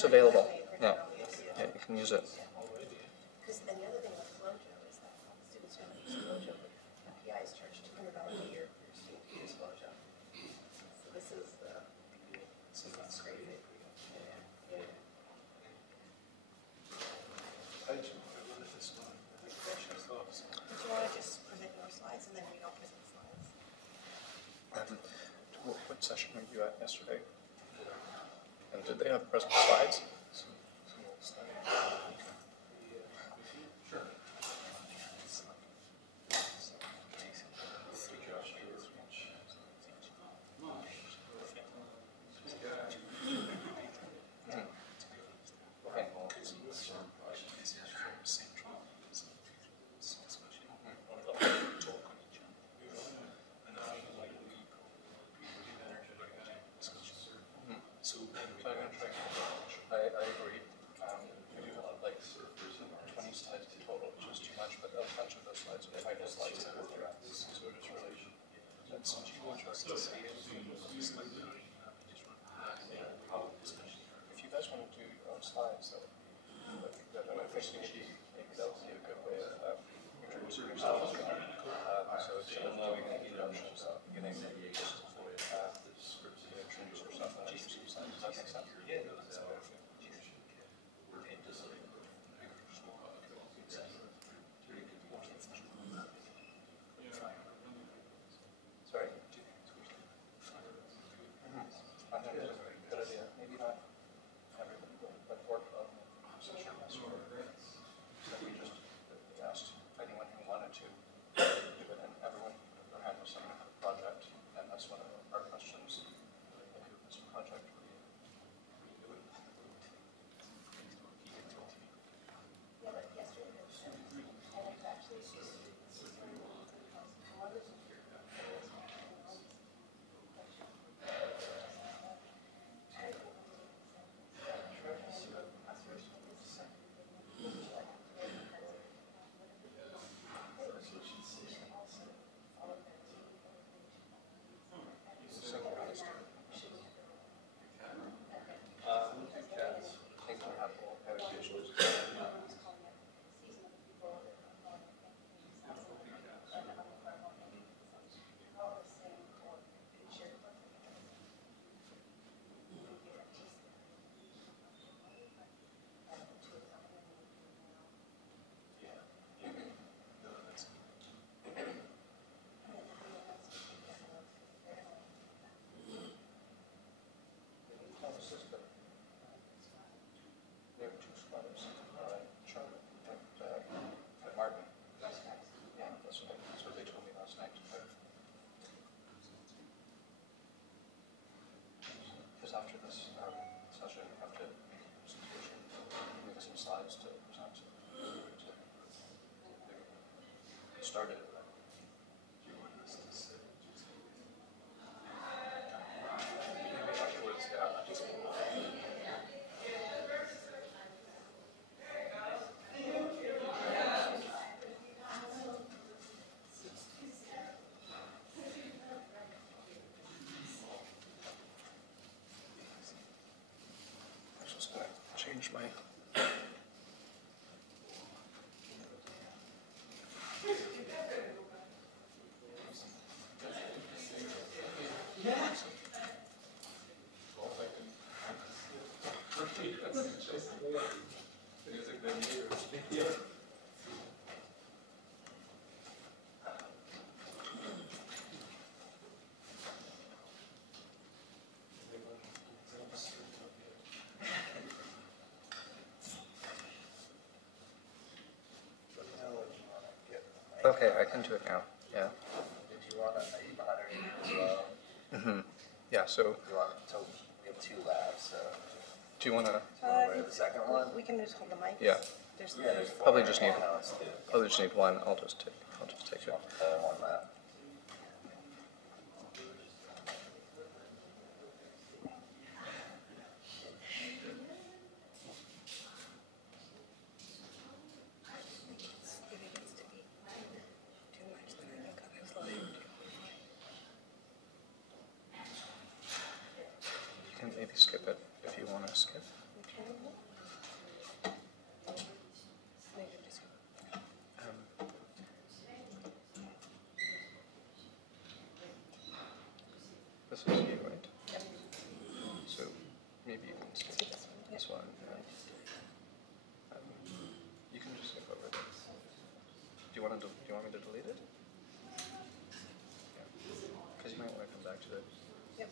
It's available. Yeah. Yeah, you can use it. Because and the other thing with Flojo is that students who use Flojo, the PI is charged $200 a year for your student to use Flojo. So this is crazy. Yeah. Would you want to just present your slides and then we don't present slides? What session were you at yesterday? And did they have present slides? I agree. We do have like 20 slides in total, which is too much, but a bunch of those slides are final slides that we're at. So it's really, that's too interesting to see. If you guys want to do your own slides, though, I think that maybe that would be a good way of introducing yourself. So instead of doing an introduction at the beginning, maybe just introduce yourself and do some slides. Does that make sense? Sorry. I think that's a good idea. Maybe not everybody, but work on social media. So we just asked anyone who wanted to do it, and everyone handles some kind of project, and that's one of our questions. This project would be. Yeah, but yesterday there was and it's actually We have two scholars, Charlotte and Martin. Yeah, that's what they told me last night. Because after this session, we have to make some slides to present to start it. Maybe afterwards, yeah. I'm just going to change my. Okay, I can do it now. Yeah. Did you want a battery as well? Yeah. So. You want to? We have 2 labs. So. Do you want to? The second one? we can just hold the mic. Yeah. There's Probably just need one. I'll just take it. One lab. if it gets to be too much, then I think others will. You can maybe skip it if you want to skip. Okay. do you want me to delete it? Yeah. Because you might want to come back to it. Yep.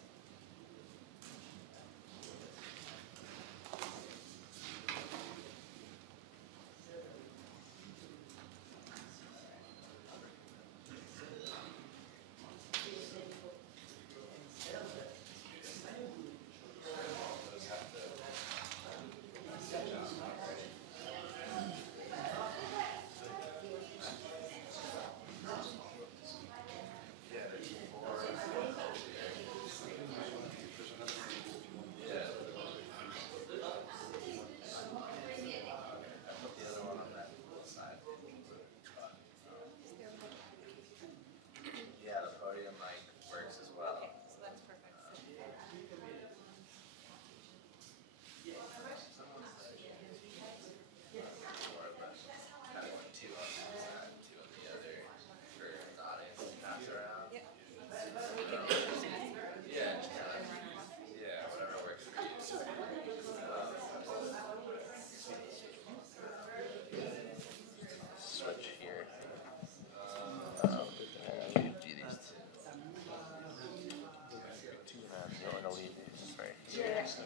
Put the other one on that side. Yeah, the podium mic works as well. Okay, so that's perfect. Kind of want two on that side, two on the other for the audience to pass around. Yep. We can introduce Yeah, just kind of, yeah, whatever works for you. Switch here. Do these two. I'm going to leave these right here. Yeah. It's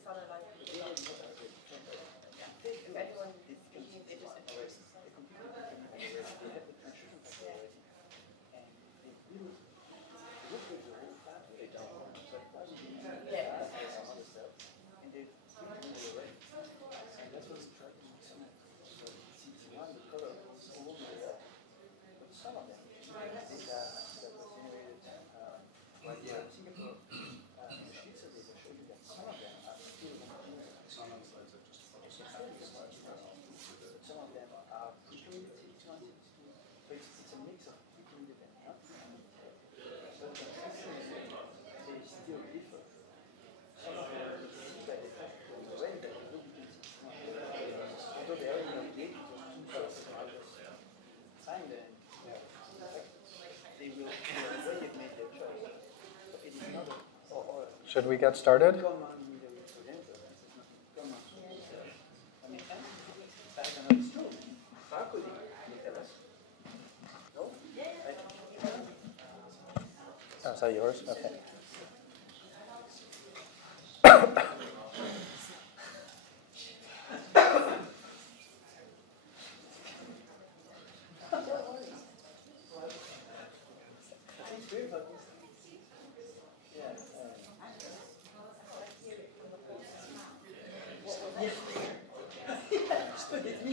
on a live. Yeah. If anyone is speaking, they just introduce themselves. Yeah. Should we get started? Oh, is that yours? Okay.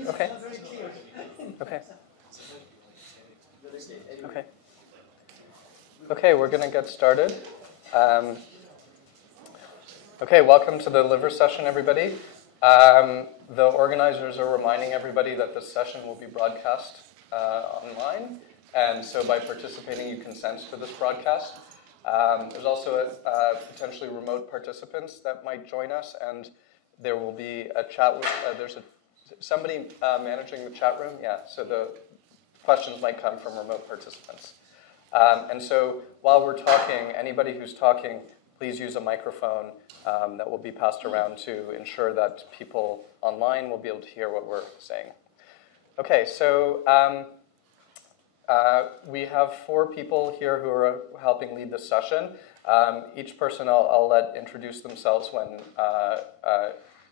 Okay. Okay. Okay. Okay, we're going to get started. Okay, welcome to the liver session, everybody. The organizers are reminding everybody that this session will be broadcast online, and so by participating, you consent to this broadcast. There's also potentially remote participants that might join us, and there will be a chat. There's somebody managing the chat room. Yeah, so the questions might come from remote participants. And so while we're talking, anybody who's talking, please use a microphone that will be passed around to ensure that people online will be able to hear what we're saying. Okay, so we have 4 people here who are helping lead this session. Each person I'll let introduce themselves when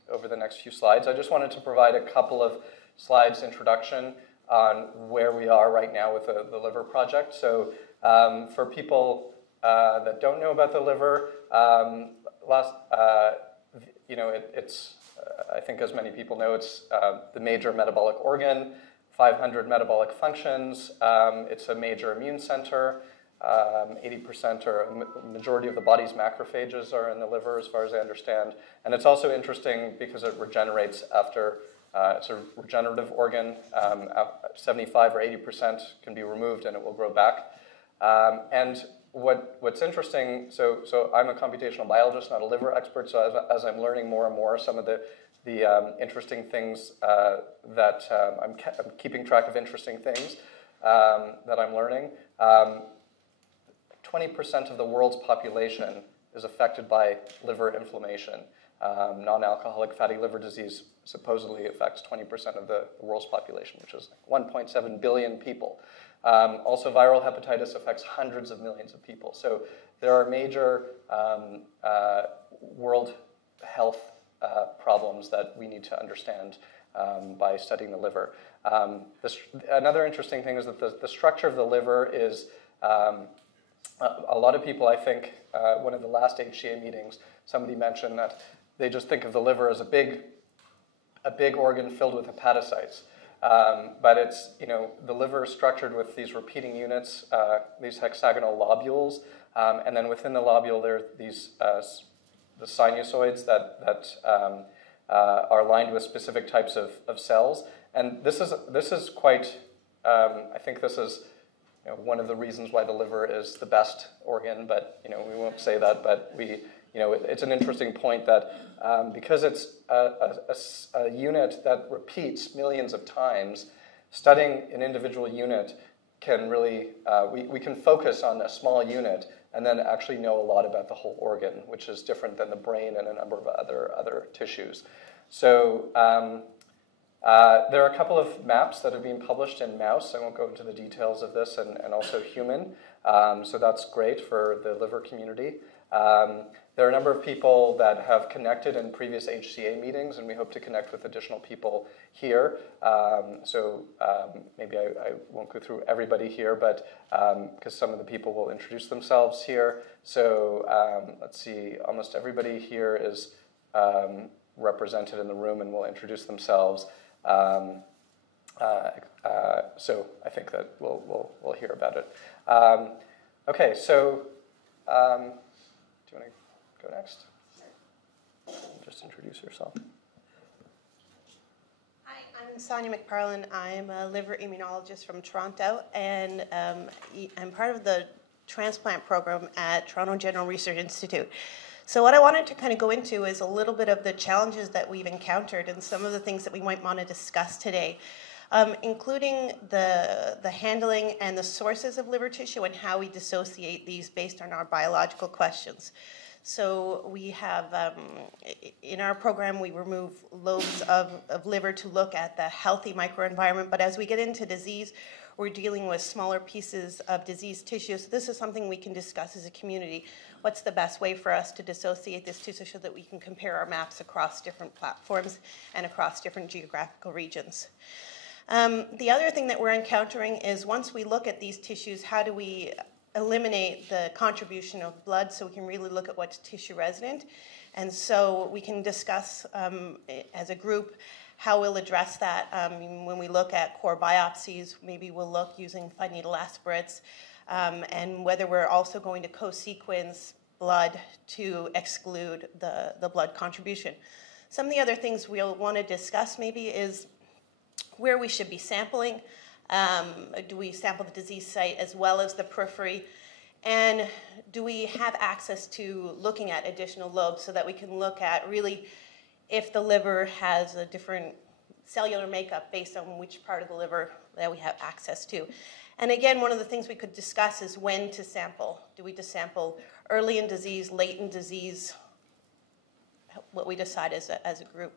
over the next few slides. I just wanted to provide a couple of slides introduction on where we are right now with the liver project. So for people that don't know about the liver, it's I think as many people know, it's the major metabolic organ, 500 metabolic functions. It's a major immune center. 80% or a majority of the body's macrophages are in the liver, as far as I understand. And it's also interesting because it regenerates after, it's a regenerative organ. 75 or 80% can be removed and it will grow back. And what's interesting, so I'm a computational biologist, not a liver expert, so as I'm learning more and more, some of the interesting things that I'm keeping track of interesting things that I'm learning. 20% of the world's population is affected by liver inflammation. Non-alcoholic fatty liver disease supposedly affects 20% of the world's population, which is 1.7 billion people. Also, viral hepatitis affects hundreds of millions of people. So there are major world health problems that we need to understand by studying the liver. Another interesting thing is that the structure of the liver is, a lot of people, I think, one of the last HCA meetings, somebody mentioned that they just think of the liver as a big organ filled with hepatocytes. But it's, the liver is structured with these repeating units, these hexagonal lobules, and then within the lobule there are these the sinusoids that are lined with specific types of cells. And this is quite, I think this is one of the reasons why the liver is the best organ, but we won't say that, but it's an interesting point that because it's a unit that repeats millions of times, studying an individual unit can really, we can focus on a small unit and then actually know a lot about the whole organ, which is different than the brain and a number of other tissues. So there are a couple of maps that have been published in mouse. I won't go into the details of this, and also human. So that's great for the liver community. There are a number of people that have connected in previous HCA meetings, and we hope to connect with additional people here. Maybe I won't go through everybody here, but because some of the people will introduce themselves here. So let's see, almost everybody here is represented in the room and will introduce themselves. So I think that we'll hear about it. Okay, so do you want to go next? Just introduce yourself. Hi, I'm Sonia McParlin. I'm a liver immunologist from Toronto, and I'm part of the transplant program at Toronto General Research Institute. So what I wanted to kind of go into is a little bit of the challenges that we've encountered and some of the things that we might want to discuss today, including the handling and the sources of liver tissue and how we dissociate these based on our biological questions. So we have, in our program, we remove lobes of liver to look at the healthy microenvironment, but as we get into disease, we're dealing with smaller pieces of diseased tissue. So this is something we can discuss as a community. What's the best way for us to dissociate this tissue so that we can compare our maps across different platforms and across different geographical regions? The other thing that we're encountering is once we look at these tissues, how do we eliminate the contribution of blood so we can really look at what's tissue resident? And so we can discuss as a group how we'll address that. When we look at core biopsies, maybe we'll look using fine needle aspirates, and whether we're also going to co-sequence blood to exclude the blood contribution. Some of the other things we'll want to discuss maybe is where we should be sampling. Do we sample the disease site as well as the periphery? And do we have access to looking at additional lobes so that we can look at really if the liver has a different cellular makeup based on which part of the liver that we have access to? And again, one of the things we could discuss is when to sample. Do we just sample early in disease, late in disease? What we decide as a group.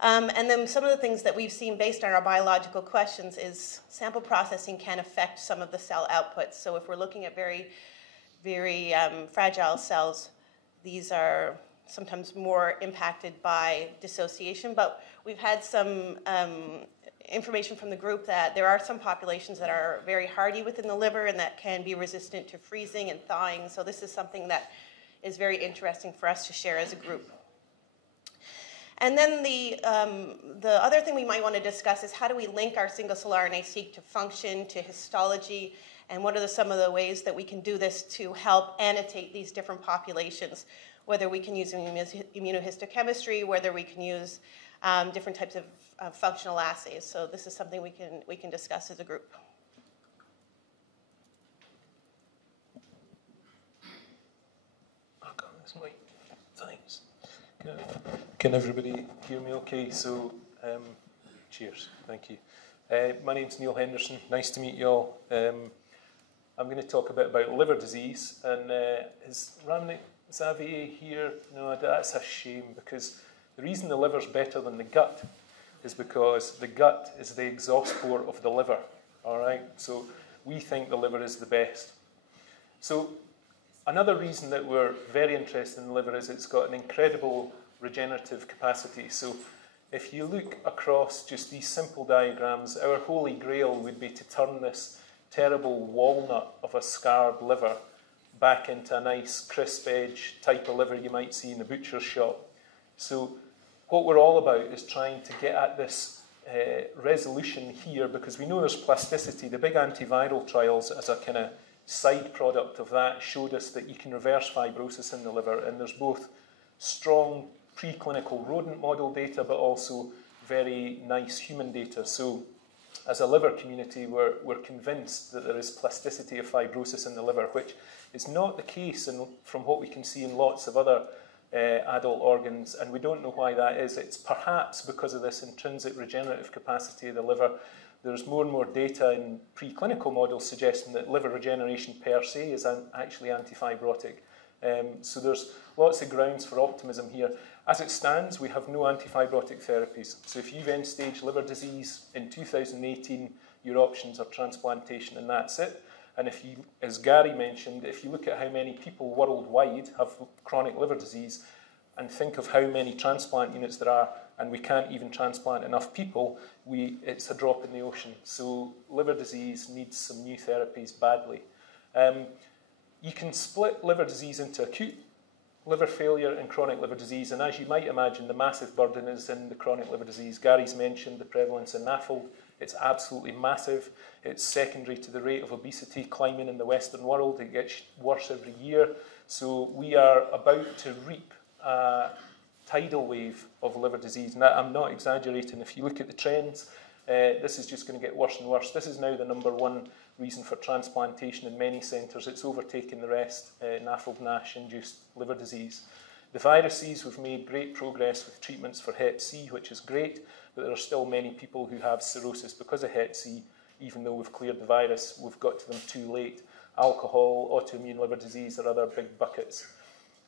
And then some of the things that we've seen based on our biological questions is sample processing can affect some of the cell outputs. So if we're looking at very, very fragile cells, these are sometimes more impacted by dissociation. But we've had some information from the group that there are some populations that are very hardy within the liver and that can be resistant to freezing and thawing. So this is something that is very interesting for us to share as a group. And then the other thing we might want to discuss is how do we link our single-cell RNA-seq to function, to histology, and what are some of the ways that we can do this to help annotate these different populations, whether we can use immunohistochemistry, whether we can use different types of functional assays. So this is something we can discuss as a group. Can everybody hear me okay? So, cheers. Thank you. My name's Neil Henderson. Nice to meet you all. I'm going to talk a bit about liver disease. And is Ramnik Xavier here? No, that's a shame, because the reason the liver's better than the gut is because the gut is the exhaust port of the liver. All right? So we think the liver is the best. So another reason that we're very interested in the liver is it's got an incredible regenerative capacity. So if you look across just these simple diagrams, our holy grail would be to turn this terrible walnut of a scarred liver back into a nice crisp edge type of liver you might see in the butcher's shop. So what we're all about is trying to get at this resolution here, because we know there's plasticity. The big antiviral trials as a kind of side product of that showed us that you can reverse fibrosis in the liver, and there's both strong preclinical rodent model data but also very nice human data. So as a liver community, we're convinced that there is plasticity of fibrosis in the liver, which is not the case from what we can see in lots of other adult organs, and we don't know why that is. It's perhaps because of this intrinsic regenerative capacity of the liver. There's more and more data in preclinical models suggesting that liver regeneration per se is actually antifibrotic. So there's lots of grounds for optimism here. As it stands, we have no antifibrotic therapies. So if you've end-stage liver disease in 2018, your options are transplantation, and that's it. And if you, as Gary mentioned, if you look at how many people worldwide have chronic liver disease and think of how many transplant units there are, and we can't even transplant enough people, it's a drop in the ocean. So liver disease needs some new therapies badly. You can split liver disease into acute liver failure and chronic liver disease, and as you might imagine, the massive burden is in the chronic liver disease. Gary's mentioned the prevalence in NAFLD. It's absolutely massive. It's secondary to the rate of obesity climbing in the Western world. It gets worse every year. So we are about to reap a tidal wave of liver disease. And I'm not exaggerating. If you look at the trends, this is just going to get worse and worse. This is now the #1 reason for transplantation in many centres. It's overtaken the rest, NAFLD, NASH-induced liver disease. The viruses, we've made great progress with treatments for Hep C, which is great, but there are still many people who have cirrhosis because of Hep C. Even though we've cleared the virus, we've got to them too late. Alcohol, autoimmune liver disease are other big buckets.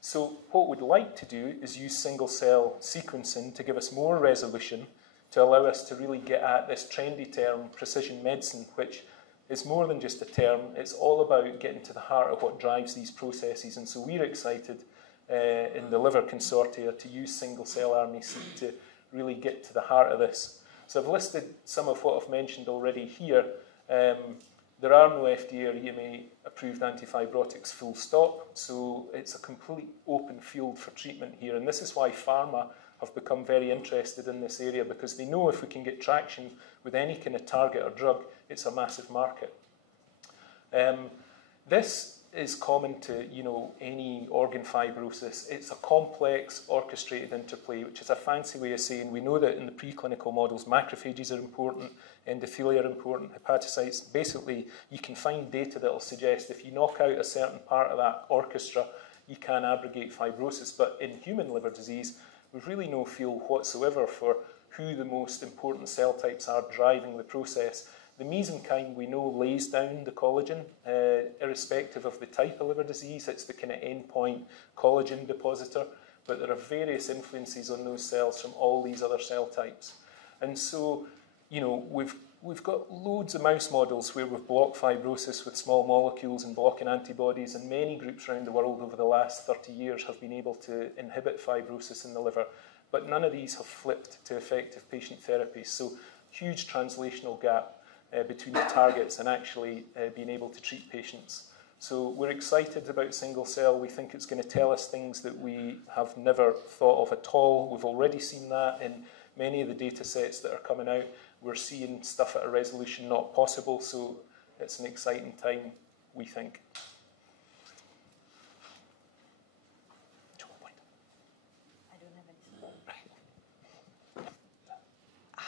So what we'd like to do is use single-cell sequencing to give us more resolution, to allow us to really get at this trendy term, precision medicine, which is more than just a term. It's all about getting to the heart of what drives these processes. And so we're excited in the liver consortia to use single-cell RNA-seq to really get to the heart of this. So I've listed some of what I've mentioned already here. There are no FDA or EMA approved antifibrotics, full stop. So it's a complete open field for treatment here. And this is why pharma have become very interested in this area, because they know if we can get traction with any kind of target or drug, it's a massive market. This is common to any organ fibrosis. It's a complex orchestrated interplay, which is a fancy way of saying we know that in the preclinical models macrophages are important, endothelia are important, hepatocytes. Basically, you can find data that will suggest if you knock out a certain part of that orchestra, you can abrogate fibrosis. But in human liver disease, we've really no feel whatsoever for who the most important cell types are driving the process. The mesenchyme, we know, lays down the collagen, irrespective of the type of liver disease. It's the kind of endpoint collagen depositor, but there are various influences on those cells from all these other cell types. And so, we've got loads of mouse models where we've blocked fibrosis with small molecules and blocking antibodies, and many groups around the world over the last 30 years have been able to inhibit fibrosis in the liver, but none of these have flipped to effective patient therapies. So, huge translational gap between the targets and actually being able to treat patients. So we're excited about single cell. We think it's going to tell us things that we have never thought of at all. We've already seen that in many of the data sets that are coming out. We're seeing stuff at a resolution not possible, so it's an exciting time, we think.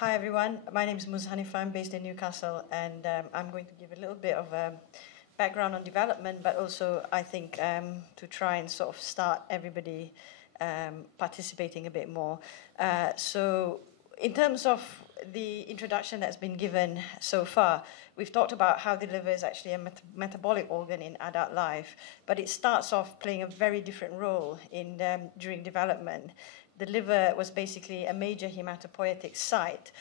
Hi everyone, my name is Musa Hanifa. I'm based in Newcastle, and I'm going to give a little bit of background on development, but also I think to try and sort of start everybody participating a bit more. So in terms of the introduction that's been given so far, we've talked about how the liver is actually a metabolic organ in adult life, but it starts off playing a very different role in during development. The liver was basically a major hematopoietic site,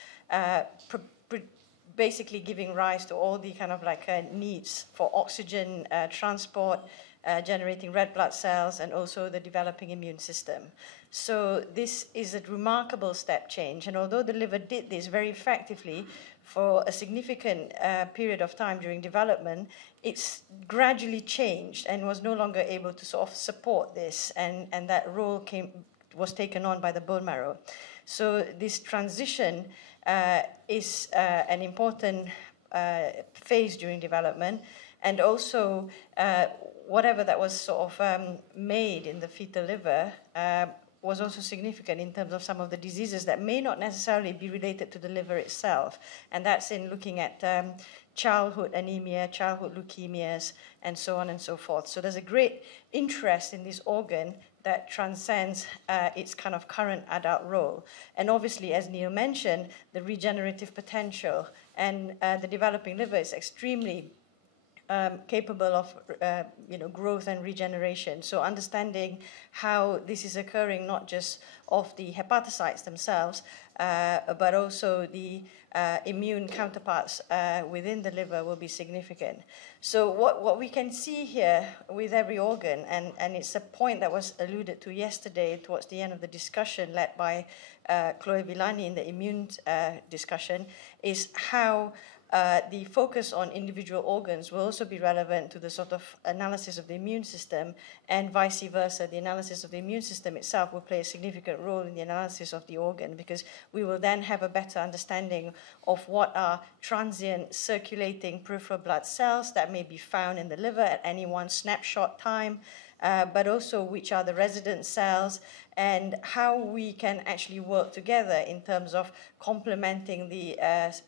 basically giving rise to all the kind of like needs for oxygen transport, generating red blood cells, and also the developing immune system. So this is a remarkable step change, and although the liver did this very effectively for a significant period of time during development, it's gradually changed and was no longer able to sort of support this, and that role was taken on by the bone marrow. So this transition is an important phase during development, and also whatever that was sort of made in the fetal liver was also significant in terms of some of the diseases that may not necessarily be related to the liver itself, and that's in looking at childhood anemia, childhood leukemias, and so on and so forth. So there's a great interest in this organ that transcends its kind of current adult role. And obviously, as Neil mentioned, the regenerative potential and the developing liver is extremely capable of growth and regeneration. So understanding how this is occurring, not just of the hepatocytes themselves, but also the immune counterparts within the liver will be significant. So what we can see here with every organ, and it's a point that was alluded to yesterday towards the end of the discussion led by Chloe Villani in the immune discussion, is how the focus on individual organs will also be relevant to the sort of analysis of the immune system, and vice versa. The analysis of the immune system itself will play a significant role in the analysis of the organ, because we will then have a better understanding of what are transient circulating peripheral blood cells that may be found in the liver at any one snapshot time, but also which are the resident cells, and how we can actually work together in terms of complementing the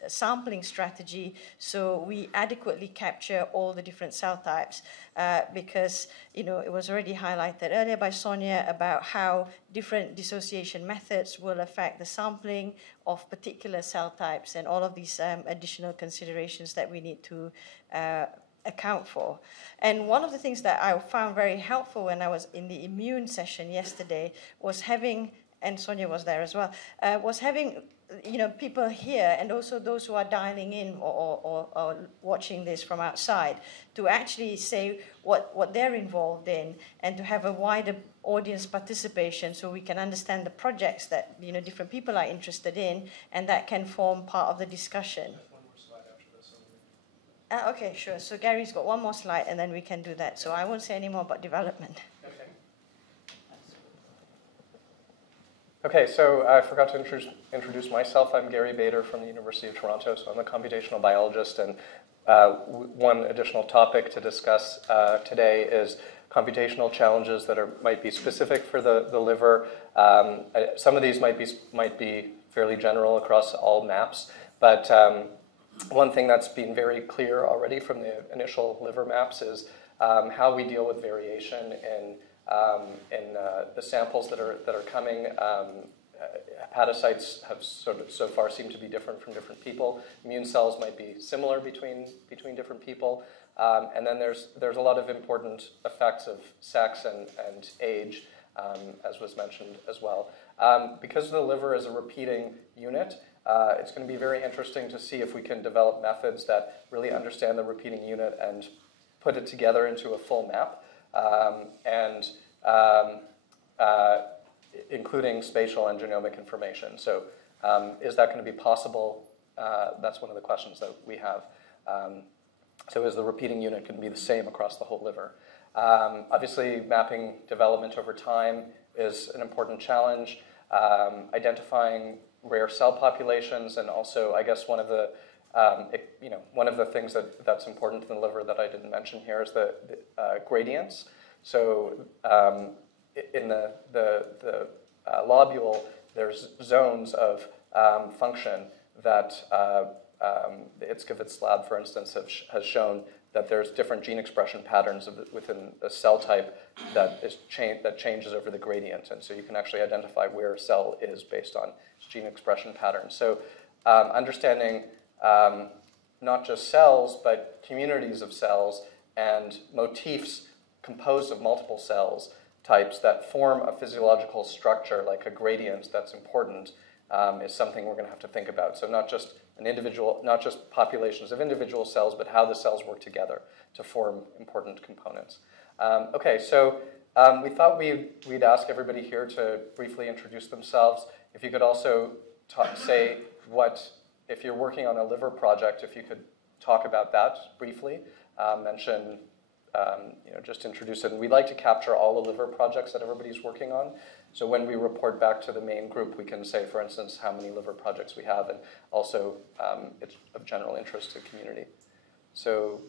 sampling strategy so we adequately capture all the different cell types. Because it was already highlighted earlier by Sonia about how different dissociation methods will affect the sampling of particular cell types, and all of these additional considerations that we need to account for. And one of the things that I found very helpful when I was in the immune session yesterday was having, and Sonia was there as well, was having people here, and also those who are dialing in or watching this from outside, to actually say what they're involved in, and to have a wider audience participation so we can understand the projects that different people are interested in, and that can form part of the discussion. Okay, sure. So Gary's got one more slide, and then we can do that. So I won't say any more about development. Okay, so I forgot to introduce myself. I'm Gary Bader from the University of Toronto, so I'm a computational biologist, and one additional topic to discuss today is computational challenges that might be specific for the liver. Some of these might be fairly general across all maps, but one thing that's been very clear already from the initial liver maps is how we deal with variation in the samples that are coming. Hepatocytes have so far seemed to be different from different people. Immune cells might be similar between different people, and then there's a lot of important effects of sex and age, as was mentioned as well. Because the liver is a repeating unit, it's going to be very interesting to see if we can develop methods that really understand the repeating unit and put it together into a full map, including spatial and genomic information. So is that going to be possible? That's one of the questions that we have. So is the repeating unit going to be the same across the whole liver? Obviously, mapping development over time is an important challenge. Identifying rare cell populations, and also, I guess one of the things that's important in the liver that I didn't mention here is the gradients. So in the lobule, there's zones of function that Itzkovitz lab, for instance, has shown that there's different gene expression patterns within a cell type that changes over the gradient. And so you can actually identify where a cell is based on its gene expression patterns. So understanding not just cells, but communities of cells and motifs composed of multiple cells types that form a physiological structure like a gradient that's important is something we're going to have to think about. So not just not just populations of individual cells, but how the cells work together to form important components. Okay, so we thought we'd ask everybody here to briefly introduce themselves. If you could also say if you're working on a liver project, if you could talk about that briefly, mention, just introduce it. And we'd like to capture all the liver projects that everybody's working on. So when we report back to the main group, we can say, for instance, how many liver projects we have, and also it's of general interest to the community. So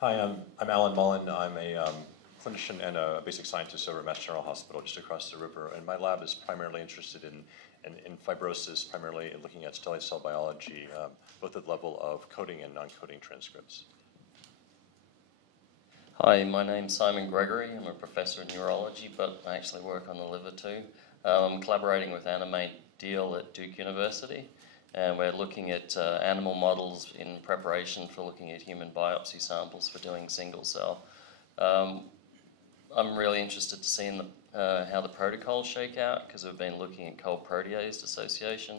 hi, I'm Alan Mullen. I'm a clinician and a basic scientist over at Mass General Hospital just across the river, and my lab is primarily interested in fibrosis, primarily looking at stellate cell biology, both at the level of coding and non-coding transcripts. Hi, my name's Simon Gregory. I'm a professor in neurology, but I actually work on the liver too. I'm collaborating with Animate Deal at Duke University, and we're looking at animal models in preparation for looking at human biopsy samples for doing single cell. I'm really interested to see how the protocols shake out, because we've been looking at cold protease dissociation.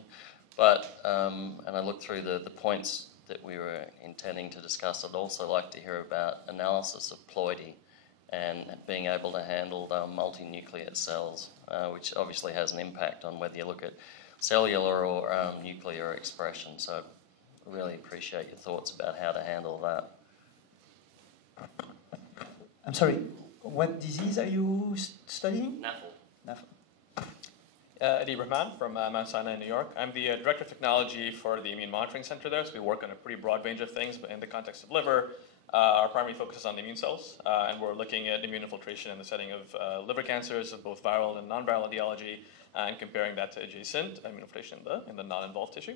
But, and I looked through the points that we were intending to discuss. I'd also like to hear about analysis of ploidy and being able to handle multinucleate cells, which obviously has an impact on whether you look at cellular or nuclear expression. So I really appreciate your thoughts about how to handle that. I'm sorry, what disease are you studying? NAFL. Adi Rahman from Mount Sinai, New York. I'm the Director of Technology for the Immune Monitoring Center there, so we work on a pretty broad range of things, but in the context of liver, our primary focus is on the immune cells, and we're looking at immune infiltration in the setting of liver cancers of both viral and non-viral etiology, and comparing that to adjacent immune infiltration in the non-involved tissue.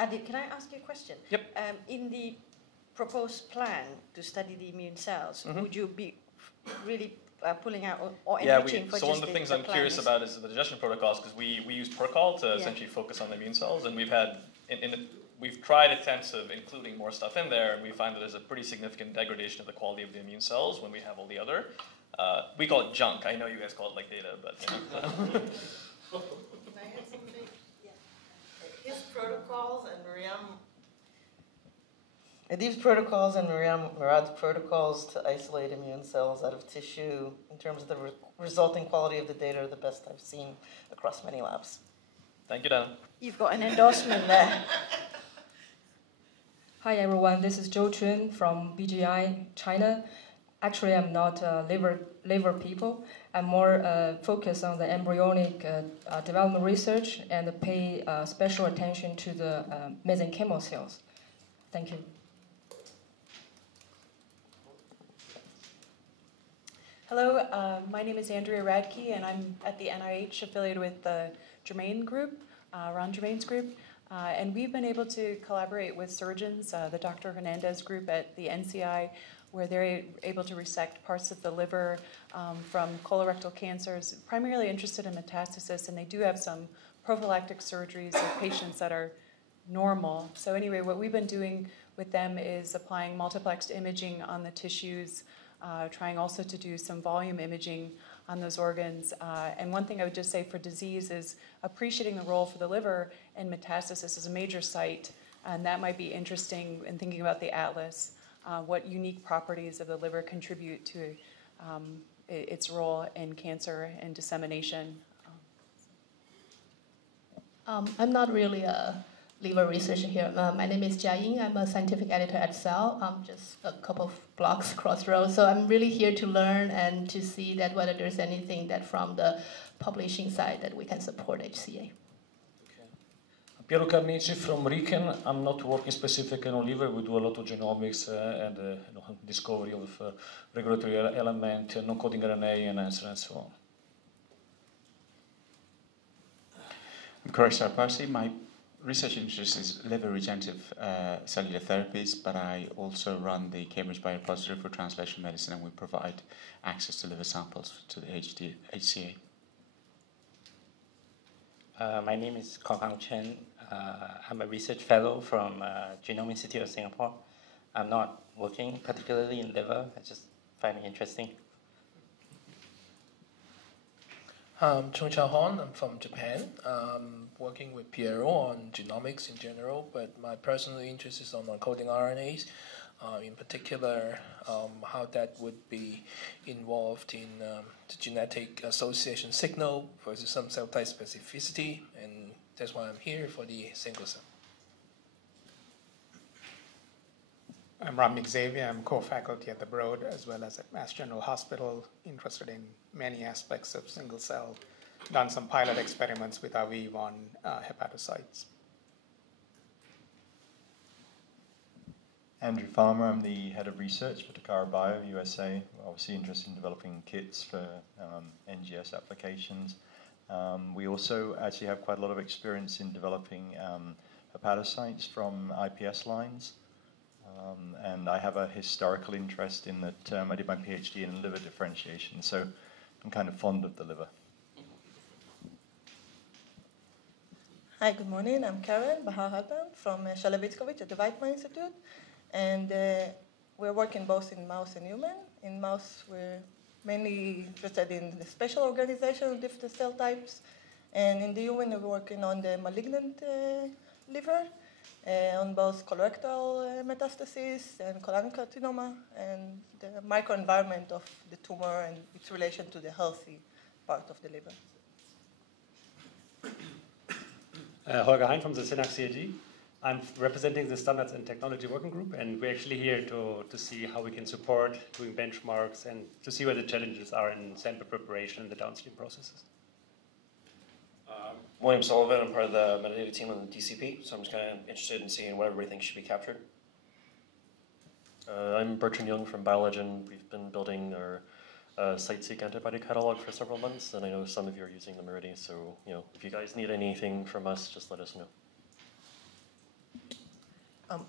Adi, can I ask you a question? Yep. In the proposed plan to study the immune cells, would you be really pulling out or enriching for so one of the things I'm curious about is the digestion protocols, because we use Percol to essentially focus on the immune cells, and we've had we've tried attempts of including more stuff in there, and we find that there's a pretty significant degradation of the quality of the immune cells when we have all the other. We call it junk. I know you guys call it like data, but Can I add something? Yeah. His protocols and these protocols and Murad's protocols to isolate immune cells out of tissue, in terms of the resulting quality of the data, are the best I've seen across many labs. Thank you, Dana. You've got an endorsement there. Hi everyone, this is Zhou Chun from BGI, China. Actually, I'm not liver people. I'm more focused on the embryonic development research and pay special attention to the mesenchymal cells. Thank you. Hello, my name is Andrea Radke, and I'm at the NIH affiliated with the Germain group, Ron Germain's group. And we've been able to collaborate with surgeons, the Dr. Hernandez group at the NCI, where they're able to resect parts of the liver from colorectal cancers, primarily interested in metastasis, and they do have some prophylactic surgeries of patients that are normal. So anyway, what we've been doing with them is applying multiplexed imaging on the tissues, trying also to do some volume imaging on those organs. And one thing I would just say for disease is appreciating the role for the liver and metastasis is a major site, and that might be interesting in thinking about the atlas, what unique properties of the liver contribute to its role in cancer and dissemination. I'm not really a liver researcher here. My name is Jia Ying. I'm a scientific editor at Cell. I'm just a couple of blocks across the road. So I'm really here to learn and to see that whether there's anything that from the publishing side that we can support HCA. Piero Carnici from RICAN. I'm not working specifically on liver. We do a lot of genomics and discovery of regulatory element, non-coding RNA, and answer, and so on. Correct, Percy. My research interest is liver regenerative cellular therapies, but I also run the Cambridge Biorepository for Translational Medicine, and we provide access to liver samples to the HCA. My name is Kong Chen. I'm a research fellow from Genome Institute of Singapore. I'm not working particularly in liver. I just find it interesting. Chung Chao Hon, I'm from Japan. Working with Piero on genomics in general, but my personal interest is on encoding RNAs, in particular how that would be involved in the genetic association signal versus some cell type specificity, and that's why I'm here for the single cell. I'm Ramnik Xavier. I'm co-faculty at the Broad as well as at Mass General Hospital, interested in many aspects of single cell. Done some pilot experiments with Aviv on hepatocytes. Andrew Farmer, I'm the head of research for Takara Bio, USA. We're obviously interested in developing kits for NGS applications. We also actually have quite a lot of experience in developing hepatocytes from IPS lines. And I have a historical interest in that. I did my PhD in liver differentiation, so I'm kind of fond of the liver. Hi, good morning. I'm Karen Bahar-Halban from Shalevitkovich at the Weizmann Institute. And we're working both in mouse and human. In mouse, we're mainly interested in the special organization of different cell types. And in the human, we're working on the malignant liver, on both colorectal metastases and cholangiocarcinoma, and the microenvironment of the tumor and its relation to the healthy part of the liver. Holger Hein from the Synapse CAG. I'm representing the Standards and Technology Working Group, and we're actually here to see how we can support doing benchmarks and to see where the challenges are in sample preparation and the downstream processes. William Sullivan, I'm part of the metadata team on the DCP, so I'm just kind of interested in seeing what everybody thinks should be captured. I'm Bertrand Young from BioLegend. We've been building our site-seq antibody catalog for several months, and I know some of you are using them already, so if you guys need anything from us, just let us know.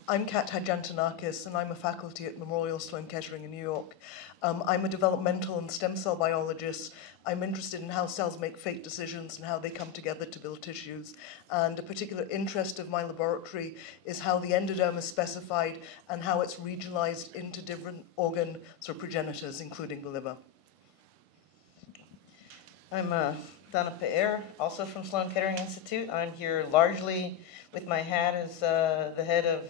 I'm Kat Hadjantanakis, and I'm a faculty at Memorial Sloan Kettering in New York. I'm a developmental and stem cell biologist. I'm interested in how cells make fate decisions and how they come together to build tissues. And a particular interest of my laboratory is how the endoderm is specified and how it's regionalized into different organ progenitors, including the liver. I'm Donna Peer, also from Sloan Kettering Institute. I'm here largely with my hat as the head of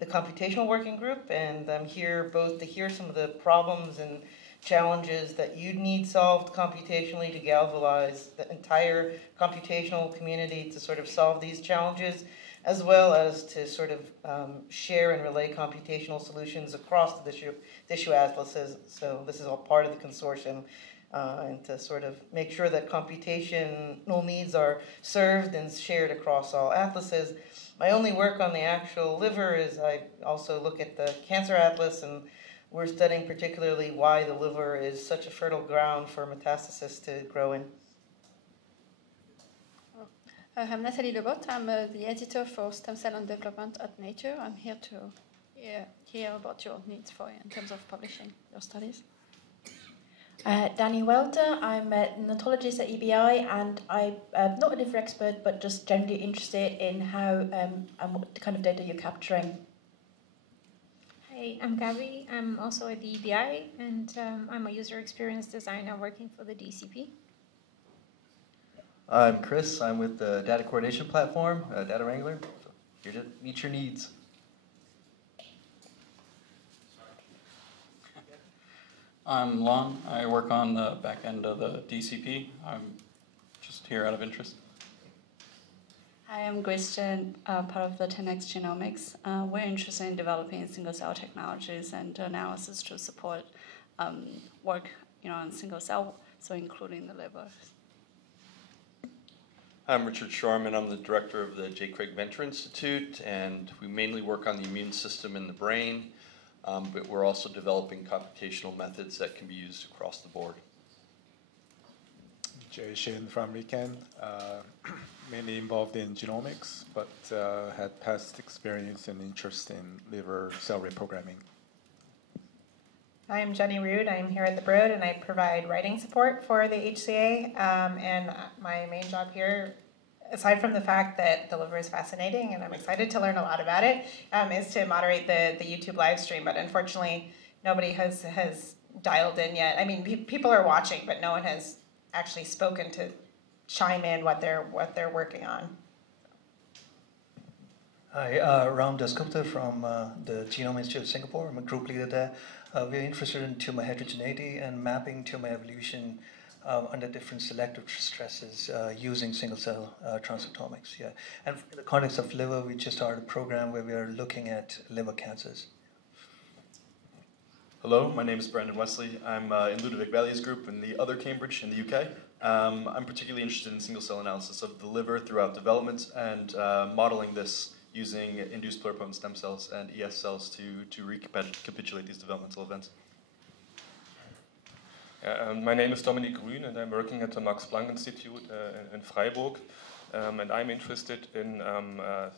the computational working group, and I'm here both to hear some of the problems and challenges that you'd need solved computationally to galvanize the entire computational community to sort of solve these challenges, as well as to sort of share and relay computational solutions across the tissue atlases. So this is all part of the consortium. And to sort of make sure that computational needs are served and shared across all atlases. My only work on the actual liver is I also look at the cancer atlas, and we're studying particularly why the liver is such a fertile ground for metastasis to grow in. I'm Nathalie Lebot. I'm the editor for Stem Cell and Development at Nature. I'm here to hear about your needs in terms of publishing your studies. Danny Welder, I'm a neonatologist at EBI, and I'm not a liver expert, but just generally interested in how and what kind of data you're capturing. Hi, I'm Gabby. I'm also at the EBI, and I'm a user experience designer working for the DCP. I'm Chris. I'm with the Data Coordination Platform, Data Wrangler. So here to meet your needs. I'm Lon. I work on the back end of the DCP. I'm just here out of interest. Hi, I'm Christian, part of the 10x Genomics. We're interested in developing single-cell technologies and analysis to support work on single-cell, so including the liver. I'm Richard Shorman. I'm the director of the J. Craig Venture Institute, and we mainly work on the immune system in the brain. But we're also developing computational methods that can be used across the board. Jay Shin from RIKEN, mainly involved in genomics, but had past experience and interest in liver cell reprogramming. I'm Jenny Rude. I'm here at the Broad, and I provide writing support for the HCA. And my main job here, aside from the fact that the liver is fascinating and I'm excited to learn a lot about it, is to moderate the YouTube live stream. But unfortunately, nobody has dialed in yet. I mean, people are watching, but no one has actually spoken to chime in what they're working on. Hi, Ram Dasgupta from the Genome Institute of Singapore. I'm a group leader there. We're interested in tumor heterogeneity and mapping tumor evolution under different selective stresses using single-cell transcriptomics. Yeah, and in the context of liver, we just started a program where we are looking at liver cancers. Hello, my name is Brandon Wesley. I'm in Ludovic Valia's group in the other Cambridge in the UK. I'm particularly interested in single-cell analysis of the liver throughout development and modeling this using induced pluripotent stem cells and ES cells to recapitulate these developmental events. My name is Dominique Grün, and I'm working at the Max Planck Institute in Freiburg. And I'm interested in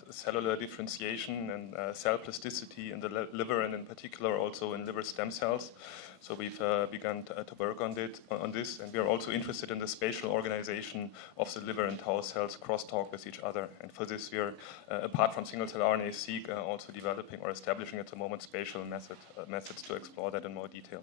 cellular differentiation and cell plasticity in the liver, and in particular also in liver stem cells. So we've begun to work on this, and we are also interested in the spatial organization of the liver and tau cells crosstalk with each other. And for this, we are, apart from single-cell RNA-seq, also developing or establishing at the moment spatial methods to explore that in more detail.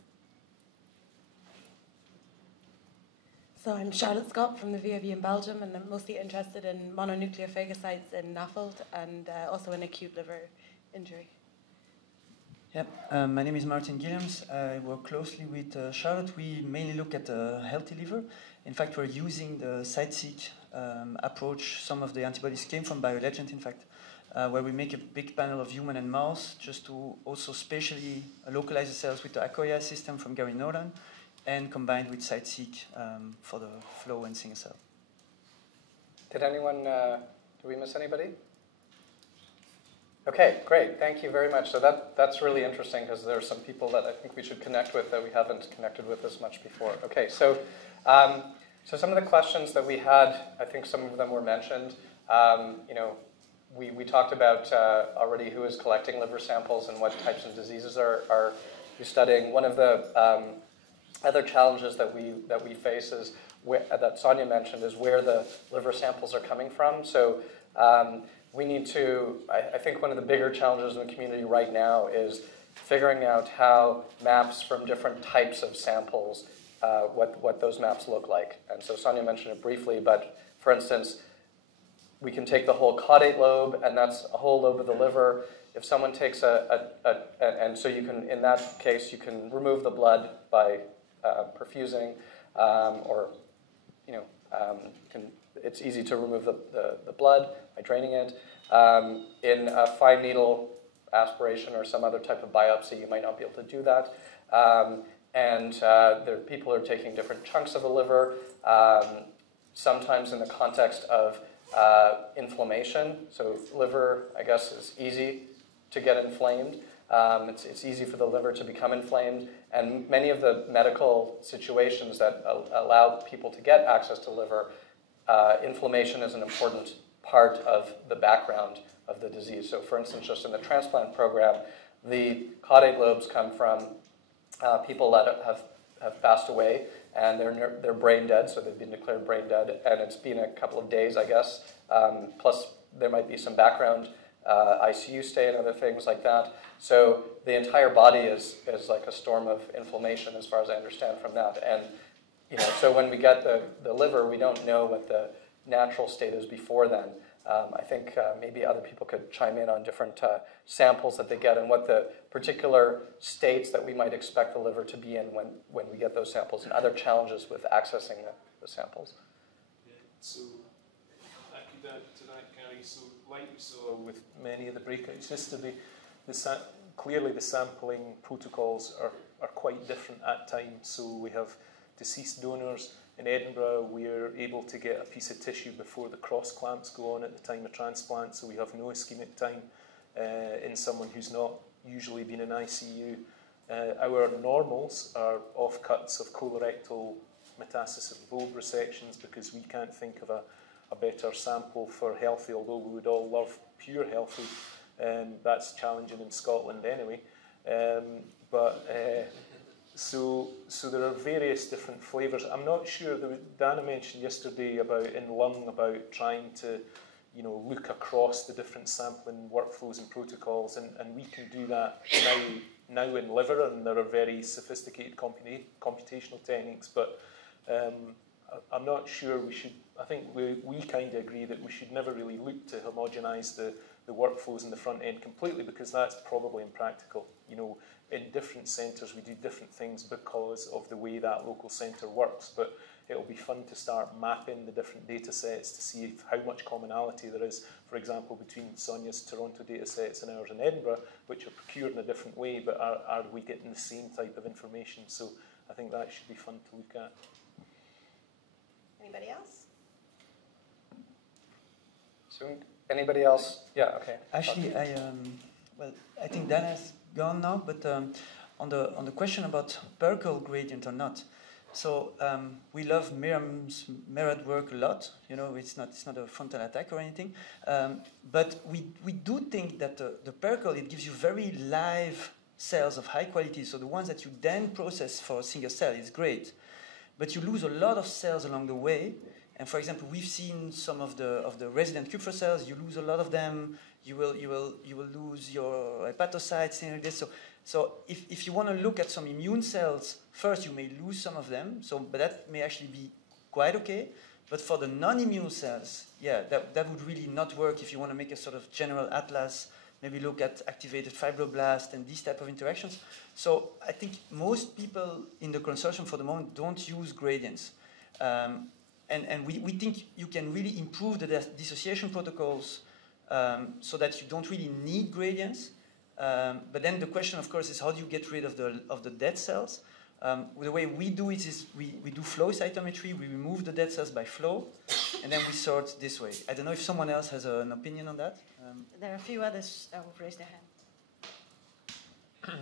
So I'm Charlotte Scott from the VIB in Belgium, and I'm mostly interested in mononuclear phagocytes in NAFLD and also in acute liver injury. Yep. My name is Martin Guillaumes. I work closely with Charlotte. We mainly look at the healthy liver. In fact, we're using the site-seq approach. Some of the antibodies came from BioLegend, in fact, where we make a big panel of human and mouse just to also spatially localize the cells with the Akoya system from Gary Nolan, and combined with site-seq for the flow and single cell. Did anyone, did we miss anybody? Okay, great, thank you very much. So that's really interesting because there are some people that I think we should connect with that we haven't connected with as much before. Okay, so some of the questions that we had, I think some of them were mentioned. We talked about already who is collecting liver samples and what types of diseases are you studying. One of the other challenges that we face is that Sonia mentioned is where the liver samples are coming from. So we need to, I think one of the bigger challenges in the community right now is figuring out how maps from different types of samples, what those maps look like. And so Sonia mentioned it briefly, but for instance, we can take the whole caudate lobe, and that's a whole lobe of the liver. If someone takes and so you can, in that case, you can remove the blood by perfusing, or it's easy to remove the blood by draining it. In a fine needle aspiration or some other type of biopsy, you might not be able to do that. There people are taking different chunks of the liver, sometimes in the context of inflammation. So liver, I guess, is easy to get inflamed. It's easy for the liver to become inflamed, and many of the medical situations that allow people to get access to liver, inflammation is an important part of the background of the disease. So for instance, just in the transplant program, the caudate lobes come from people that have passed away, and they're brain dead, so they've been declared brain dead, and it's been a couple of days, I guess, plus there might be some background ICU stay and other things like that. So the entire body is like a storm of inflammation, as far as I understand from that. And so when we get the liver, we don't know what the natural state is before then. I think maybe other people could chime in on different samples that they get and what the particular states that we might expect the liver to be in when we get those samples, and other challenges with accessing the samples. Yeah. So I could add to that, Gary. So like we saw with many of the breakouts yesterday, clearly the sampling protocols are quite different at times. So we have deceased donors. In Edinburgh, we're able to get a piece of tissue before the cross clamps go on at the time of transplant, so we have no ischemic time in someone who's not usually been in ICU. Our normals are offcuts of colorectal metastasis of bulb resections because we can't think of a better sample for healthy, although we would all love pure healthy. That's challenging in Scotland anyway. So there are various different flavours. I'm not sure, Dana mentioned yesterday in lung about trying to look across the different sampling workflows and protocols, and we can do that now in liver, and there are very sophisticated computational techniques, but I'm not sure we should. I think we kind of agree that we should never really look to homogenise the workflows in the front end completely, because that's probably impractical. In different centres we do different things because of the way that local centre works, but it'll be fun to start mapping the different data sets to see how much commonality there is, for example, between Sonia's Toronto data sets and ours in Edinburgh, which are procured in a different way, but are we getting the same type of information? So I think that should be fun to look at. Anybody else? So, anybody else? Yeah, okay. Actually, I think Dan has gone now, but on the question about Perkel gradient or not. So we love Miriam's mirrored work a lot. It's not a frontal attack or anything, but we do think that the Perkel, it gives you very live cells of high quality. So the ones that you then process for a single cell is great, but you lose a lot of cells along the way. And for example, we've seen some of the resident Kupffer cells. You lose a lot of them. You will lose your hepatocytes, things like this. So if you want to look at some immune cells, first you may lose some of them. But that may actually be quite okay. But for the non-immune cells, yeah, that would really not work if you want to make a sort of general atlas. Maybe look at activated fibroblast and these type of interactions. So I think most people in the consortium for the moment don't use gradients. And we think you can really improve the dissociation protocols so that you don't really need gradients. But then the question, of course, is how do you get rid of the dead cells? The way we do it is we do flow cytometry. We remove the dead cells by flow, and then we sort this way. I don't know if someone else has an opinion on that. There are a few others that will raise their hand.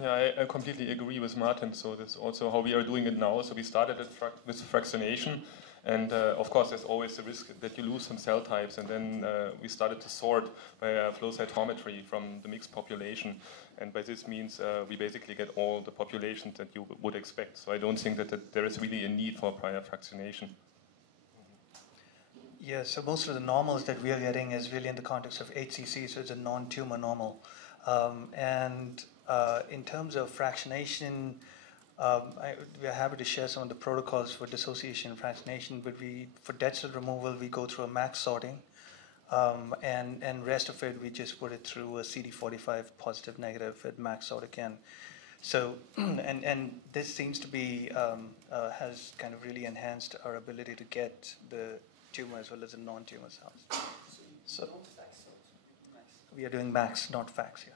Yeah, I completely agree with Martin. So that's also how we are doing it now. So we started with fractionation. And of course, there's always the risk that you lose some cell types. And then we started to sort by flow cytometry from the mixed population. And by this means, we basically get all the populations that you would expect. So I don't think that there is really a need for prior fractionation. Yeah, so most of the normals that we are getting is really in the context of HCC, so it's a non-tumor normal. And in terms of fractionation, we are happy to share some of the protocols for dissociation and fractionation, but for dead cell removal, we go through a max sorting, and rest of it, we just put it through a CD45 positive negative at max sort again. So, and this seems to be, has kind of really enhanced our ability to get the tumor as well as the non-tumor cells. So we are doing max, not fax here.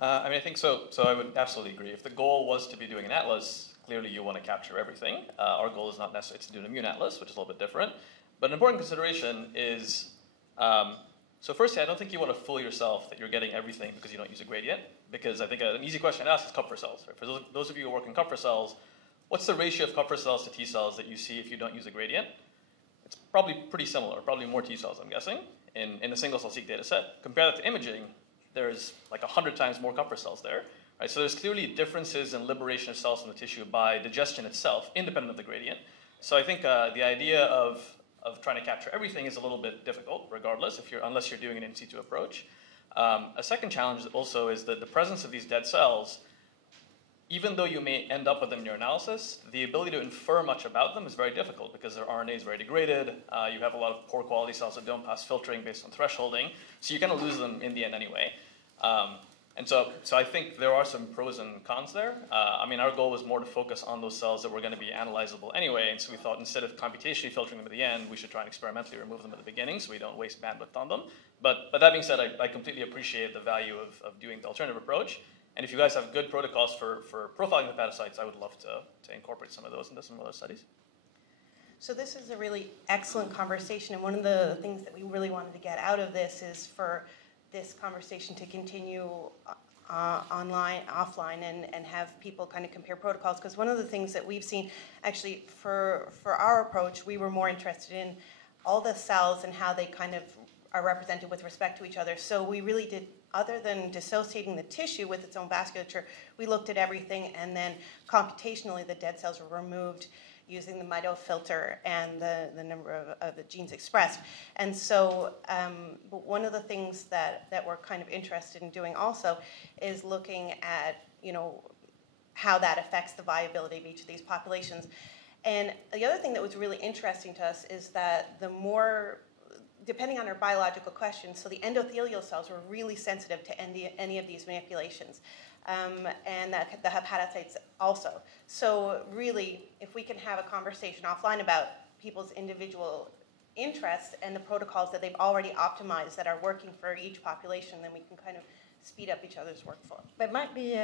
I think so. So I would absolutely agree. If the goal was to be doing an atlas, clearly you want to capture everything. Our goal is not necessarily to do an immune atlas, which is a little bit different. But an important consideration is, so firstly, I don't think you want to fool yourself that you're getting everything because you don't use a gradient. Because I think an easy question to ask is Kupffer cells. Right? For those of you who work in Kupffer cells, what's the ratio of Kupffer cells to T cells that you see if you don't use a gradient? It's probably pretty similar, probably more T cells, I'm guessing, in a single cell seq data set. Compare that to imaging, there's like 100 times more Kupffer cells there. Right? So there's clearly differences in liberation of cells from the tissue by digestion itself, independent of the gradient. So I think the idea of trying to capture everything is a little bit difficult, regardless, unless you're doing an in situ approach. A second challenge also is that the presence of these dead cells, even though you may end up with them in your analysis, the ability to infer much about them is very difficult because their RNA is very degraded. You have a lot of poor quality cells that don't pass filtering based on thresholding, so you're going to lose them in the end anyway. And so I think there are some pros and cons there. Our goal was more to focus on those cells that were going to be analyzable anyway, and so we thought instead of computationally filtering them at the end, we should try and experimentally remove them at the beginning so we don't waste bandwidth on them. But that being said, I completely appreciate the value of doing the alternative approach. And if you guys have good protocols for profiling hepatocytes, I would love to incorporate some of those into some other studies. So this is a really excellent conversation, and one of the things that we really wanted to get out of this is for this conversation to continue online, offline, and have people kind of compare protocols. Because one of the things that we've seen, actually, for our approach, we were more interested in all the cells and how they kind of are represented with respect to each other. So we really did, other than dissociating the tissue with its own vasculature, we looked at everything, and then computationally the dead cells were removed using the mito filter and the number of the genes expressed. And so but one of the things that we're kind of interested in doing also is looking at, how that affects the viability of each of these populations. And the other thing that was really interesting to us is that the more, depending on our biological questions, so the endothelial cells were really sensitive to any of these manipulations. And the hepatocytes also. So really, if we can have a conversation offline about people's individual interests and the protocols that they've already optimized that are working for each population, then we can kind of speed up each other's workflow. But it might be,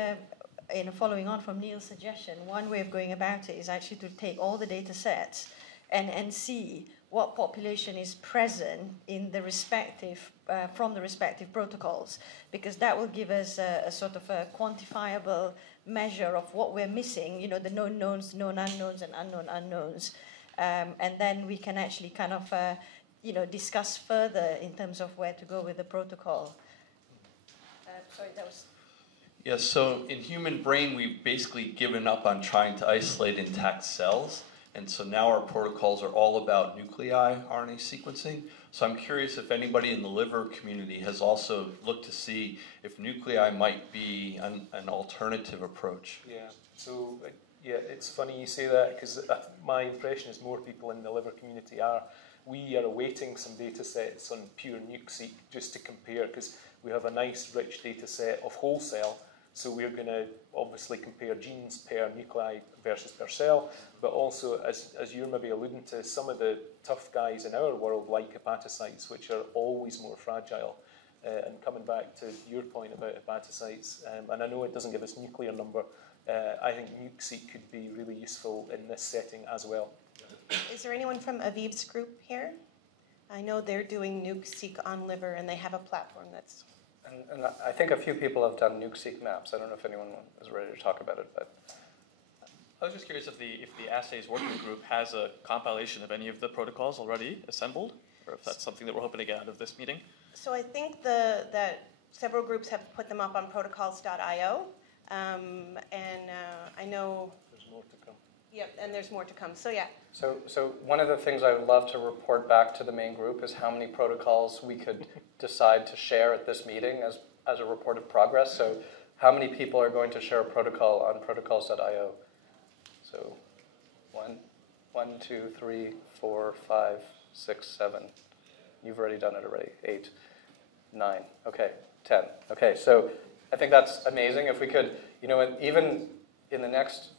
following on from Neil's suggestion, one way of going about it is actually to take all the data sets and see what population is present in the respective, from the respective protocols, because that will give us a sort of a quantifiable measure of what we're missing, the known knowns, known unknowns, and unknown unknowns. And then we can actually kind of, discuss further in terms of where to go with the protocol. Sorry, that was... Yes, so in human brain, we've basically given up on trying to isolate intact cells. And so now our protocols are all about nuclei RNA sequencing. So I'm curious if anybody in the liver community has also looked to see if nuclei might be an alternative approach. Yeah, so it's funny you say that, because my impression is more people in the liver community we are awaiting some data sets on pure nuke-seq just to compare, because we have a nice rich data set of whole cell. So we're going to obviously compare genes per nuclei versus per cell, but also, as you're maybe alluding to, some of the tough guys in our world, like hepatocytes, which are always more fragile. And coming back to your point about hepatocytes, and I know it doesn't give us nuclear number, I think nuke-seq could be really useful in this setting as well. Is there anyone from Aviv's group here? I know they're doing nuke-seq on liver, and they have a platform that's... And I think a few people have done nuke-seq maps. I don't know if anyone is ready to talk about it, but I was just curious if the assays working group has a compilation of any of the protocols already assembled, or if that's something that we're hoping to get out of this meeting. So I think that several groups have put them up on protocols.io, and I know there's more to come. Yep, and there's more to come. So yeah. So one of the things I would love to report back to the main group is how many protocols we could decide to share at this meeting as a report of progress. So how many people are going to share a protocol on protocols.io? So 1, 2, 3, 4, 5, 6, 7. You've already done it already. 8, 9. Okay, 10. Okay, so I think that's amazing. If we could, even in the next,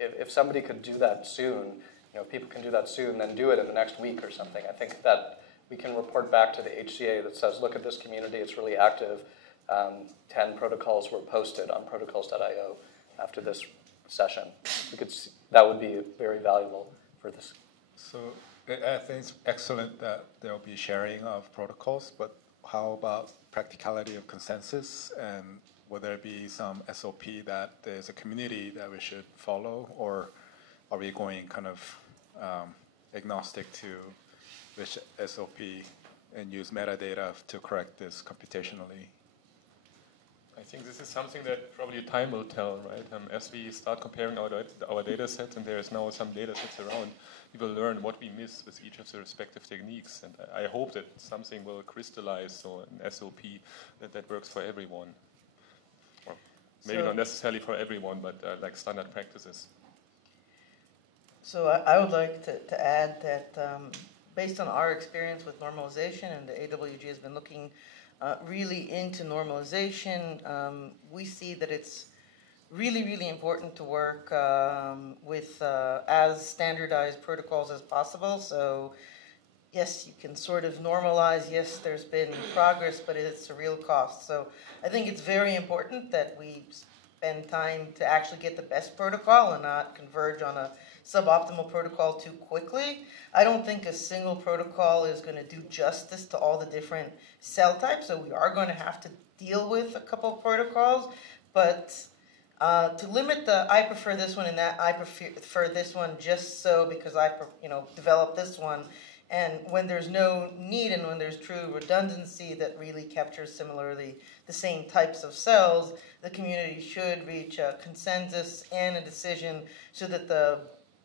if somebody could do that soon, if people can do that soon, then do it in the next week or something. I think that we can report back to the HCA that says, look at this community, it's really active. 10 protocols were posted on protocols.io after this session. That would be very valuable for this. So I think it's excellent that there will be sharing of protocols, but how about practicality of consensus, and will there be some SOP that there's a community that we should follow, or are we going kind of agnostic to which SOP and use metadata to correct this computationally? I think this is something that probably time will tell, right? As we start comparing our data sets, and there is now some data sets around, we will learn what we miss with each of the respective techniques. And I hope that something will crystallize, so an SOP that works for everyone. Or maybe not necessarily for everyone, but like standard practices. So I would like to add that based on our experience with normalization, and the AWG has been looking really into normalization, we see that it's really, really important to work with as standardized protocols as possible. So yes, you can sort of normalize, yes, there's been progress, but it's a real cost. So I think it's very important that we spend time to actually get the best protocol and not converge on a suboptimal protocol too quickly. I don't think a single protocol is going to do justice to all the different cell types, so we are going to have to deal with a couple of protocols, but to limit I prefer this one and that, I prefer this one just so because I developed this one, and when there's no need and when there's true redundancy that really captures similarly the same types of cells, the community should reach a consensus and a decision so that the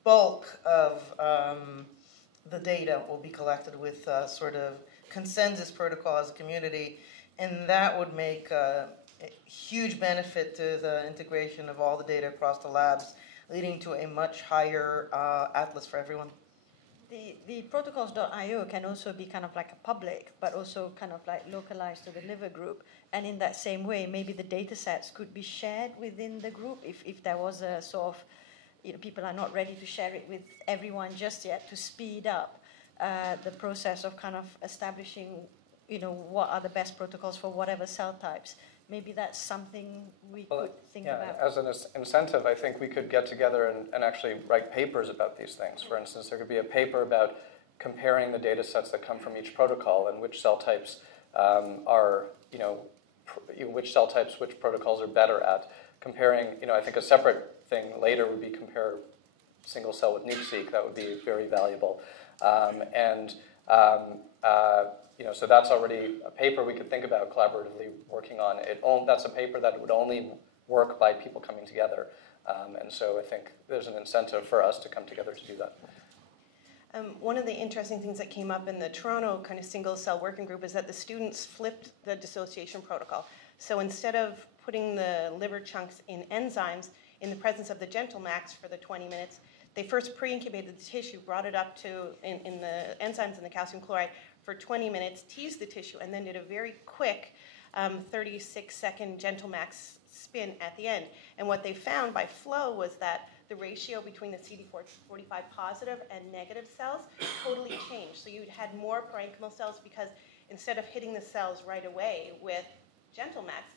bulk of the data will be collected with sort of consensus protocol as a community, and that would make a huge benefit to the integration of all the data across the labs, leading to a much higher atlas for everyone. The protocols.io can also be kind of like a public, but also kind of like localized to the liver group. And in that same way, maybe the data sets could be shared within the group if there was a sort of, people are not ready to share it with everyone just yet, to speed up the process of kind of establishing, what are the best protocols for whatever cell types. Maybe that's something we could think about. As an incentive, I think we could get together and actually write papers about these things. For instance, there could be a paper about comparing the data sets that come from each protocol and which cell types which protocols are better at. Comparing, I think a separate thing later would be compare single cell with nuke-seq. That would be very valuable. So that's already a paper we could think about collaboratively working on. That's a paper that would only work by people coming together. And so I think there's an incentive for us to come together to do that. One of the interesting things that came up in the Toronto kind of single cell working group is that the students flipped the dissociation protocol. So instead of putting the liver chunks in enzymes in the presence of the GentleMax for the 20 minutes, they first pre-incubated the tissue, brought it up to in the enzymes and the calcium chloride for 20 minutes, teased the tissue, and then did a very quick 36-second GentleMax spin at the end. And what they found by flow was that the ratio between the CD45 positive and negative cells totally changed. So you had more parenchymal cells because instead of hitting the cells right away with GentleMax,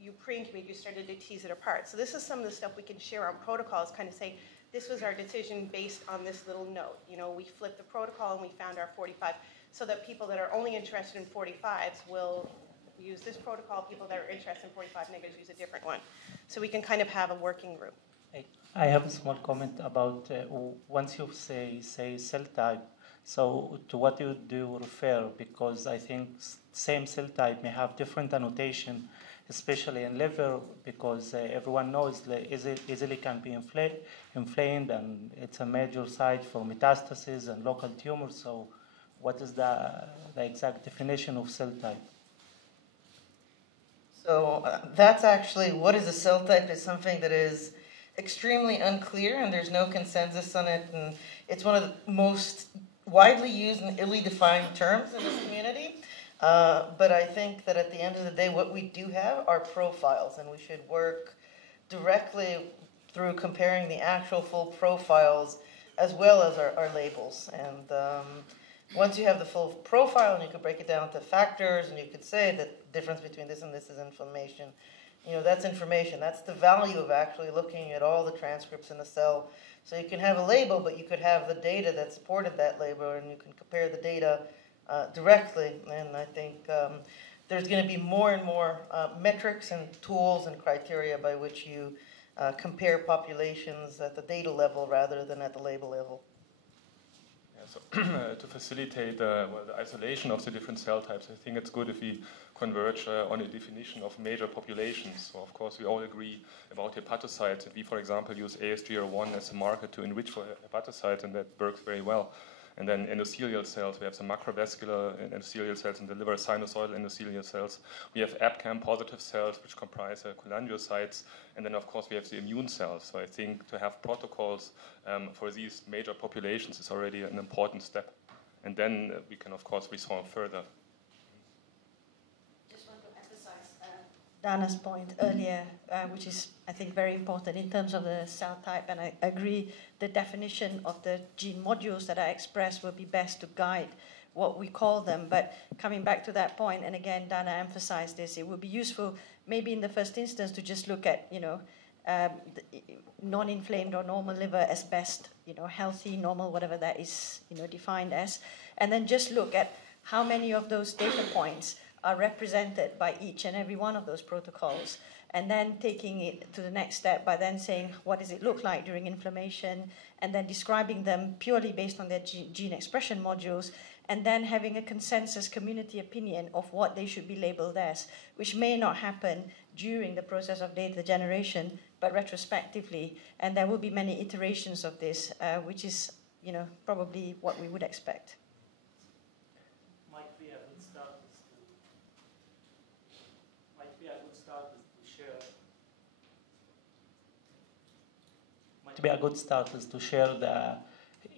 you pre-incubate, you started to tease it apart. So this is some of the stuff we can share on protocols, kind of say, this was our decision based on this little note. We flipped the protocol and we found our 45, so that people that are only interested in 45s will use this protocol. People that are interested in 45 negatives use a different one. So we can kind of have a working group. I have a small comment about once you say cell type, so to what do you refer? Because I think same cell type may have different annotation, especially in liver, because everyone knows easily can be inflamed, and it's a major site for metastasis and local tumors. So what is the exact definition of cell type? So that's actually, what is a cell type is something that is extremely unclear, and there's no consensus on it, and it's one of the most widely used and illy defined terms in this community. But I think that at the end of the day, what we do have are profiles, and we should work directly through comparing the actual full profiles as well as our labels. And once you have the full profile, and you can break it down to factors, and you could say that the difference between this and this is inflammation. That's information. That's the value of actually looking at all the transcripts in the cell. So you can have a label, but you could have the data that supported that label, and you can compare the data directly. And I think there's going to be more and more metrics and tools and criteria by which you compare populations at the data level rather than at the label level. So to facilitate the isolation of the different cell types, I think it's good if we converge on a definition of major populations. So of course we all agree about hepatocytes. If we, for example, use ASGR1 as a marker to enrich for hepatocytes, and that works very well. And then endothelial cells, we have some macrovascular endothelial cells in the liver, sinusoidal endothelial cells. We have ABCAM positive cells, which comprise cholangiocytes. And then, of course, we have the immune cells. So I think to have protocols for these major populations is already an important step. And then we can, of course, resolve further. Just want to emphasize Dana's point earlier, which is, I think, very important in terms of the cell type. And I agree the definition of the gene modules that I expressed will be best to guide what we call them. But coming back to that point, and again, Dana emphasized this, it would be useful maybe in the first instance to just look at, non-inflamed or normal liver as best, healthy, normal, whatever that is, defined as, and then just look at how many of those data points are represented by each and every one of those protocols, and then taking it to the next step by then saying, what does it look like during inflammation, and then describing them purely based on their gene expression modules, and then having a consensus community opinion of what they should be labeled as, which may not happen during the process of data generation, but retrospectively. And there will be many iterations of this, which is, probably what we would expect. Might be a good start is to share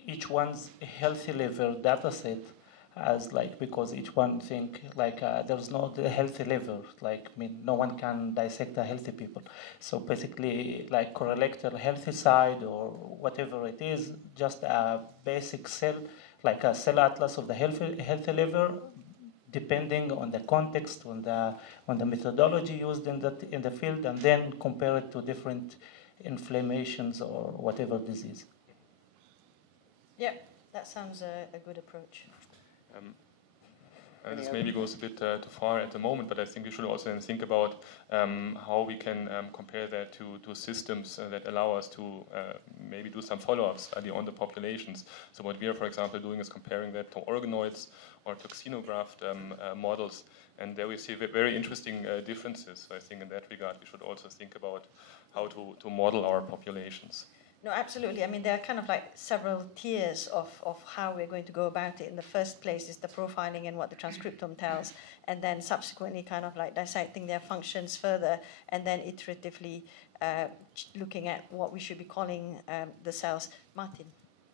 each one's healthy liver data set as because each one think there's no healthy liver, no one can dissect a healthy people. So basically correlate a healthy side or whatever it is, just a basic cell, a cell atlas of the healthy liver, depending on the context, on the methodology used in the field, and then compare it to different inflammations or whatever disease. Yeah, that sounds a good approach. This maybe goes a bit too far at the moment, but I think we should also then think about how we can compare that to systems that allow us to maybe do some follow-up study on the populations. So what we are, for example, doing is comparing that to organoids or to xenograft models, and there we see very interesting differences. So I think in that regard we should also think about how to model our populations. No, absolutely. I mean, there are kind of several tiers of how we're going to go about it. In the first place is the profiling and what the transcriptome tells, and then subsequently kind of dissecting their functions further, and then iteratively looking at what we should be calling the cells. Martin?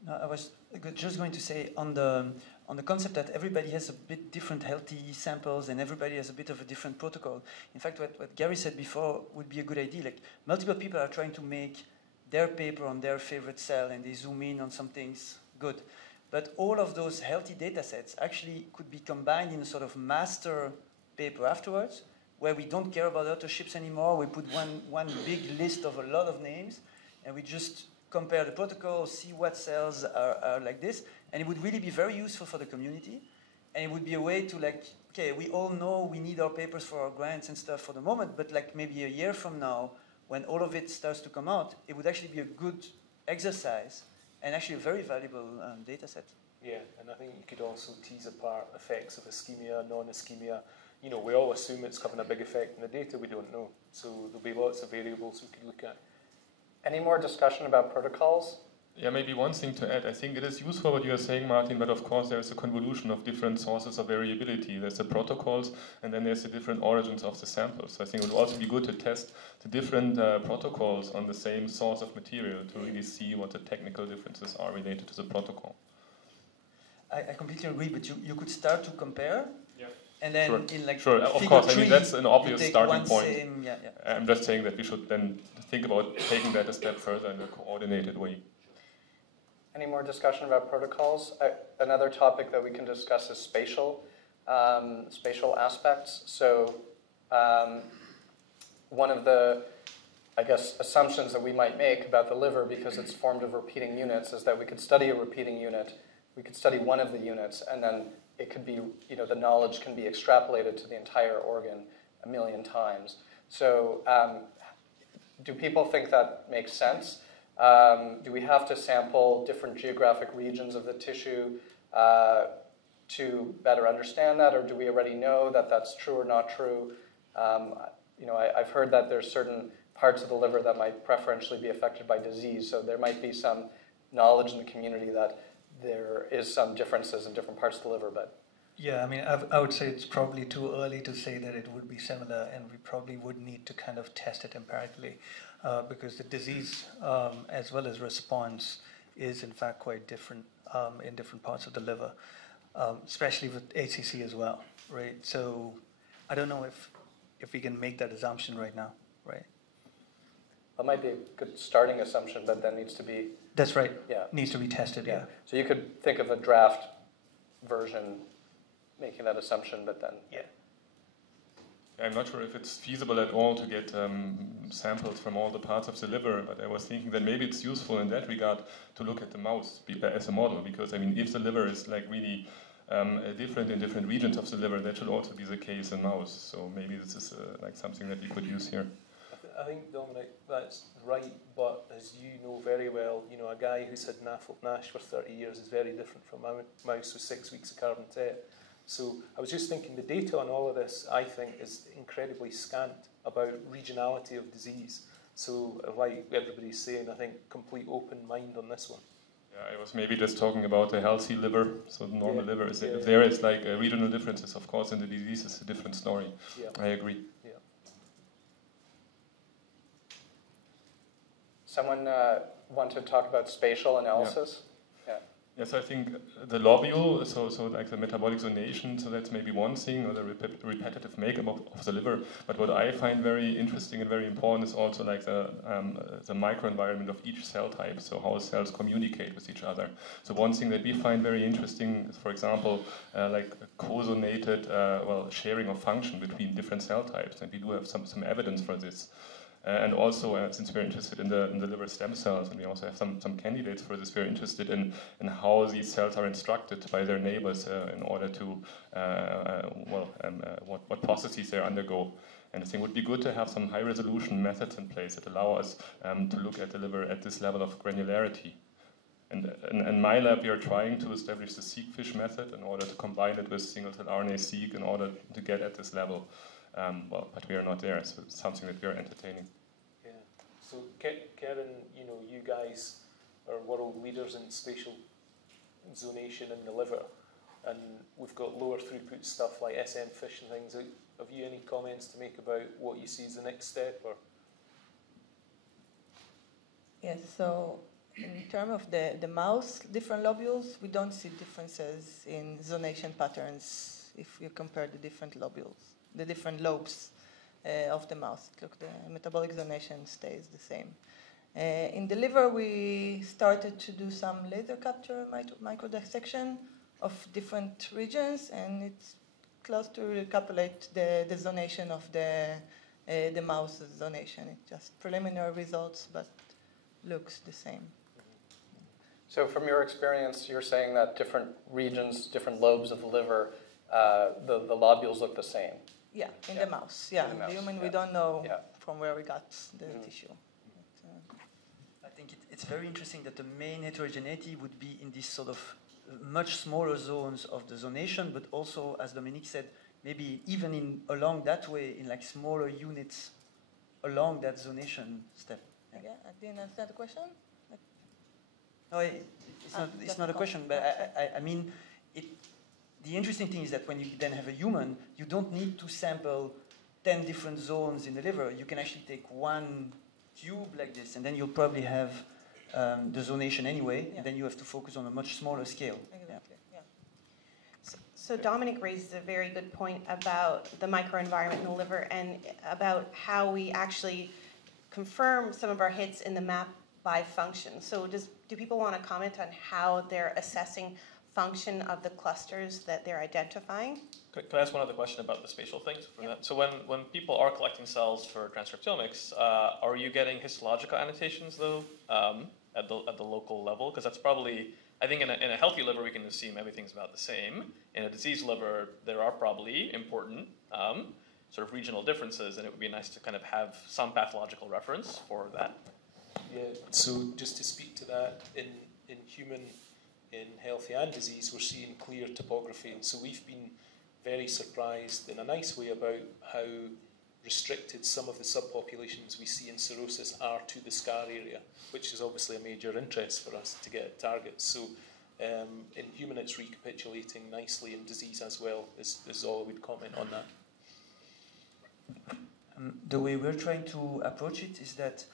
No, I was just going to say on the concept that everybody has a bit different healthy samples and everybody has a bit of a different protocol. In fact, what Gary said before would be a good idea. Multiple people are trying to make their paper on their favorite cell and they zoom in on some things good. But all of those healthy data sets actually could be combined in a sort of master paper afterwards, where we don't care about authorships anymore. We put one big list of a lot of names, and we just compare the protocols, see what cells are like this, and it would really be very useful for the community. And it would be a way to okay, we all know we need our papers for our grants and stuff for the moment, but maybe a year from now, when all of it starts to come out, it would actually be a good exercise and actually a very valuable data set. Yeah, and I think you could also tease apart effects of ischemia, non-ischemia. We all assume it's having a big effect in the data. We don't know. So there'll be lots of variables we could look at. Any more discussion about protocols? Yeah, maybe one thing to add. I think it is useful what you are saying, Martin, but of course there is a convolution of different sources of variability. There's the protocols, and then there's the different origins of the samples. So I think it would also be good to test the different protocols on the same source of material to really see what the technical differences are related to the protocol. I completely agree, but you could start to compare. Yeah. And then sure, of course. I mean, that's an obvious starting point. I'm just saying that we should then think about taking that a step further in a coordinated way. Any more discussion about protocols? Another topic that we can discuss is spatial aspects. So one of the, assumptions that we might make about the liver, because it's formed of repeating units, is that we could study a repeating unit. We could study one of the units, and then it could be, the knowledge can be extrapolated to the entire organ 1 million times. So do people think that makes sense? Do we have to sample different geographic regions of the tissue to better understand that, or do we already know that that's true or not true? I've heard that there's certain parts of the liver that might preferentially be affected by disease, so there might be some knowledge in the community that there is some differences in different parts of the liver, but... Yeah, I mean, I would say it's probably too early to say that it would be similar, and we probably would need to kind of test it empirically, because the disease as well as response is in fact quite different in different parts of the liver, especially with ACC as well, right? So I don't know if we can make that assumption right now, right? That might be a good starting assumption, but that needs to be... That's right. Yeah. Needs to be tested, yeah. So you could think of a draft version making that assumption, but then... Yeah. I'm not sure if it's feasible at all to get samples from all the parts of the liver, but I was thinking that maybe it's useful in that regard to look at the mouse as a model, because I mean, if the liver is really different in different regions of the liver. That should also be the case in mouse. So maybe this is like something that we could use here. I think, Dominic, that's right, but as you know very well, you know, a guy who's had NASH for 30 years is very different from a mouse with 6 weeks of carbon TET. So I was just thinking the data on all of this, I think, is incredibly scant about regionality of disease. So like everybody's saying, I think complete open mind on this one. Yeah, I was maybe just talking about a healthy liver, so the normal liver. If there is like regional differences, of course, in the disease, it's a different story. Yeah. I agree. Yeah. Someone want to talk about spatial analysis? Yeah. Yes, I think the lobule, so like the metabolic zonation, so that's maybe one thing, or the repetitive makeup of the liver. But what I find very interesting and very important is also like the microenvironment of each cell type, so how cells communicate with each other. So one thing that we find very interesting is, for example, like co-zonated sharing of function between different cell types, and we do have some evidence for this. And also, since we're interested in the liver stem cells, and we also have some candidates for this, we're interested in how these cells are instructed by their neighbors in order to, what processes they undergo. And I think it would be good to have some high-resolution methods in place that allow us to look at the liver at this level of granularity. And in my lab, we are trying to establish the seq-fish method in order to combine it with single-cell RNA-seq in order to get at this level. But we are not there, so it's something that we are entertaining. Yeah. So, Karen, you know, you guys are world leaders in spatial zonation in the liver, and we've got lower throughput stuff like SM fish and things. Have you any comments to make about what you see as the next step? Or yes, so in terms of the mouse, different lobules, we don't see differences in zonation patterns if you compare the different lobules, the different lobes of the mouse. Look, the metabolic zonation stays the same. In the liver, we started to do some laser capture microdissection of different regions, and it's close to recapitulate the zonation of the mouse zonation. It's just preliminary results, but looks the same. So from your experience, you're saying that different regions, different lobes of the liver, the lobules look the same? Yeah, in the mouse. Yeah, in the human, we don't know from where we got the tissue. I think it's very interesting that the main heterogeneity would be in these sort of much smaller zones of the zonation, but also, as Dominique said, maybe even along that way, in like smaller units along that zonation step. Yeah, I didn't understand the question. No, it's not a question, but I mean, the interesting thing is that when you then have a human, you don't need to sample 10 different zones in the liver. You can actually take one tube like this, and then you'll probably have the zonation anyway, and then you have to focus on a much smaller scale. Exactly, yeah. So Dominic raises a very good point about the microenvironment in the liver and about how we actually confirm some of our hits in the map by function. So do people want to comment on how they're assessing function of the clusters that they're identifying? Can I ask one other question about the spatial things? That? So when people are collecting cells for transcriptomics, are you getting histological annotations though at the local level? Because that's probably, I think in a healthy liver we can assume everything's about the same. In a diseased liver there are probably important sort of regional differences, and it would be nice to kind of have some pathological reference for that. Yeah, so just to speak to that, in human, in healthy and disease, we're seeing clear topography. And so we've been very surprised in a nice way about how restricted some of the subpopulations we see in cirrhosis are to the scar area, which is obviously a major interest for us to get at targets. So in human it's recapitulating nicely, in disease as well, is all I would comment on that. The way we're trying to approach it is that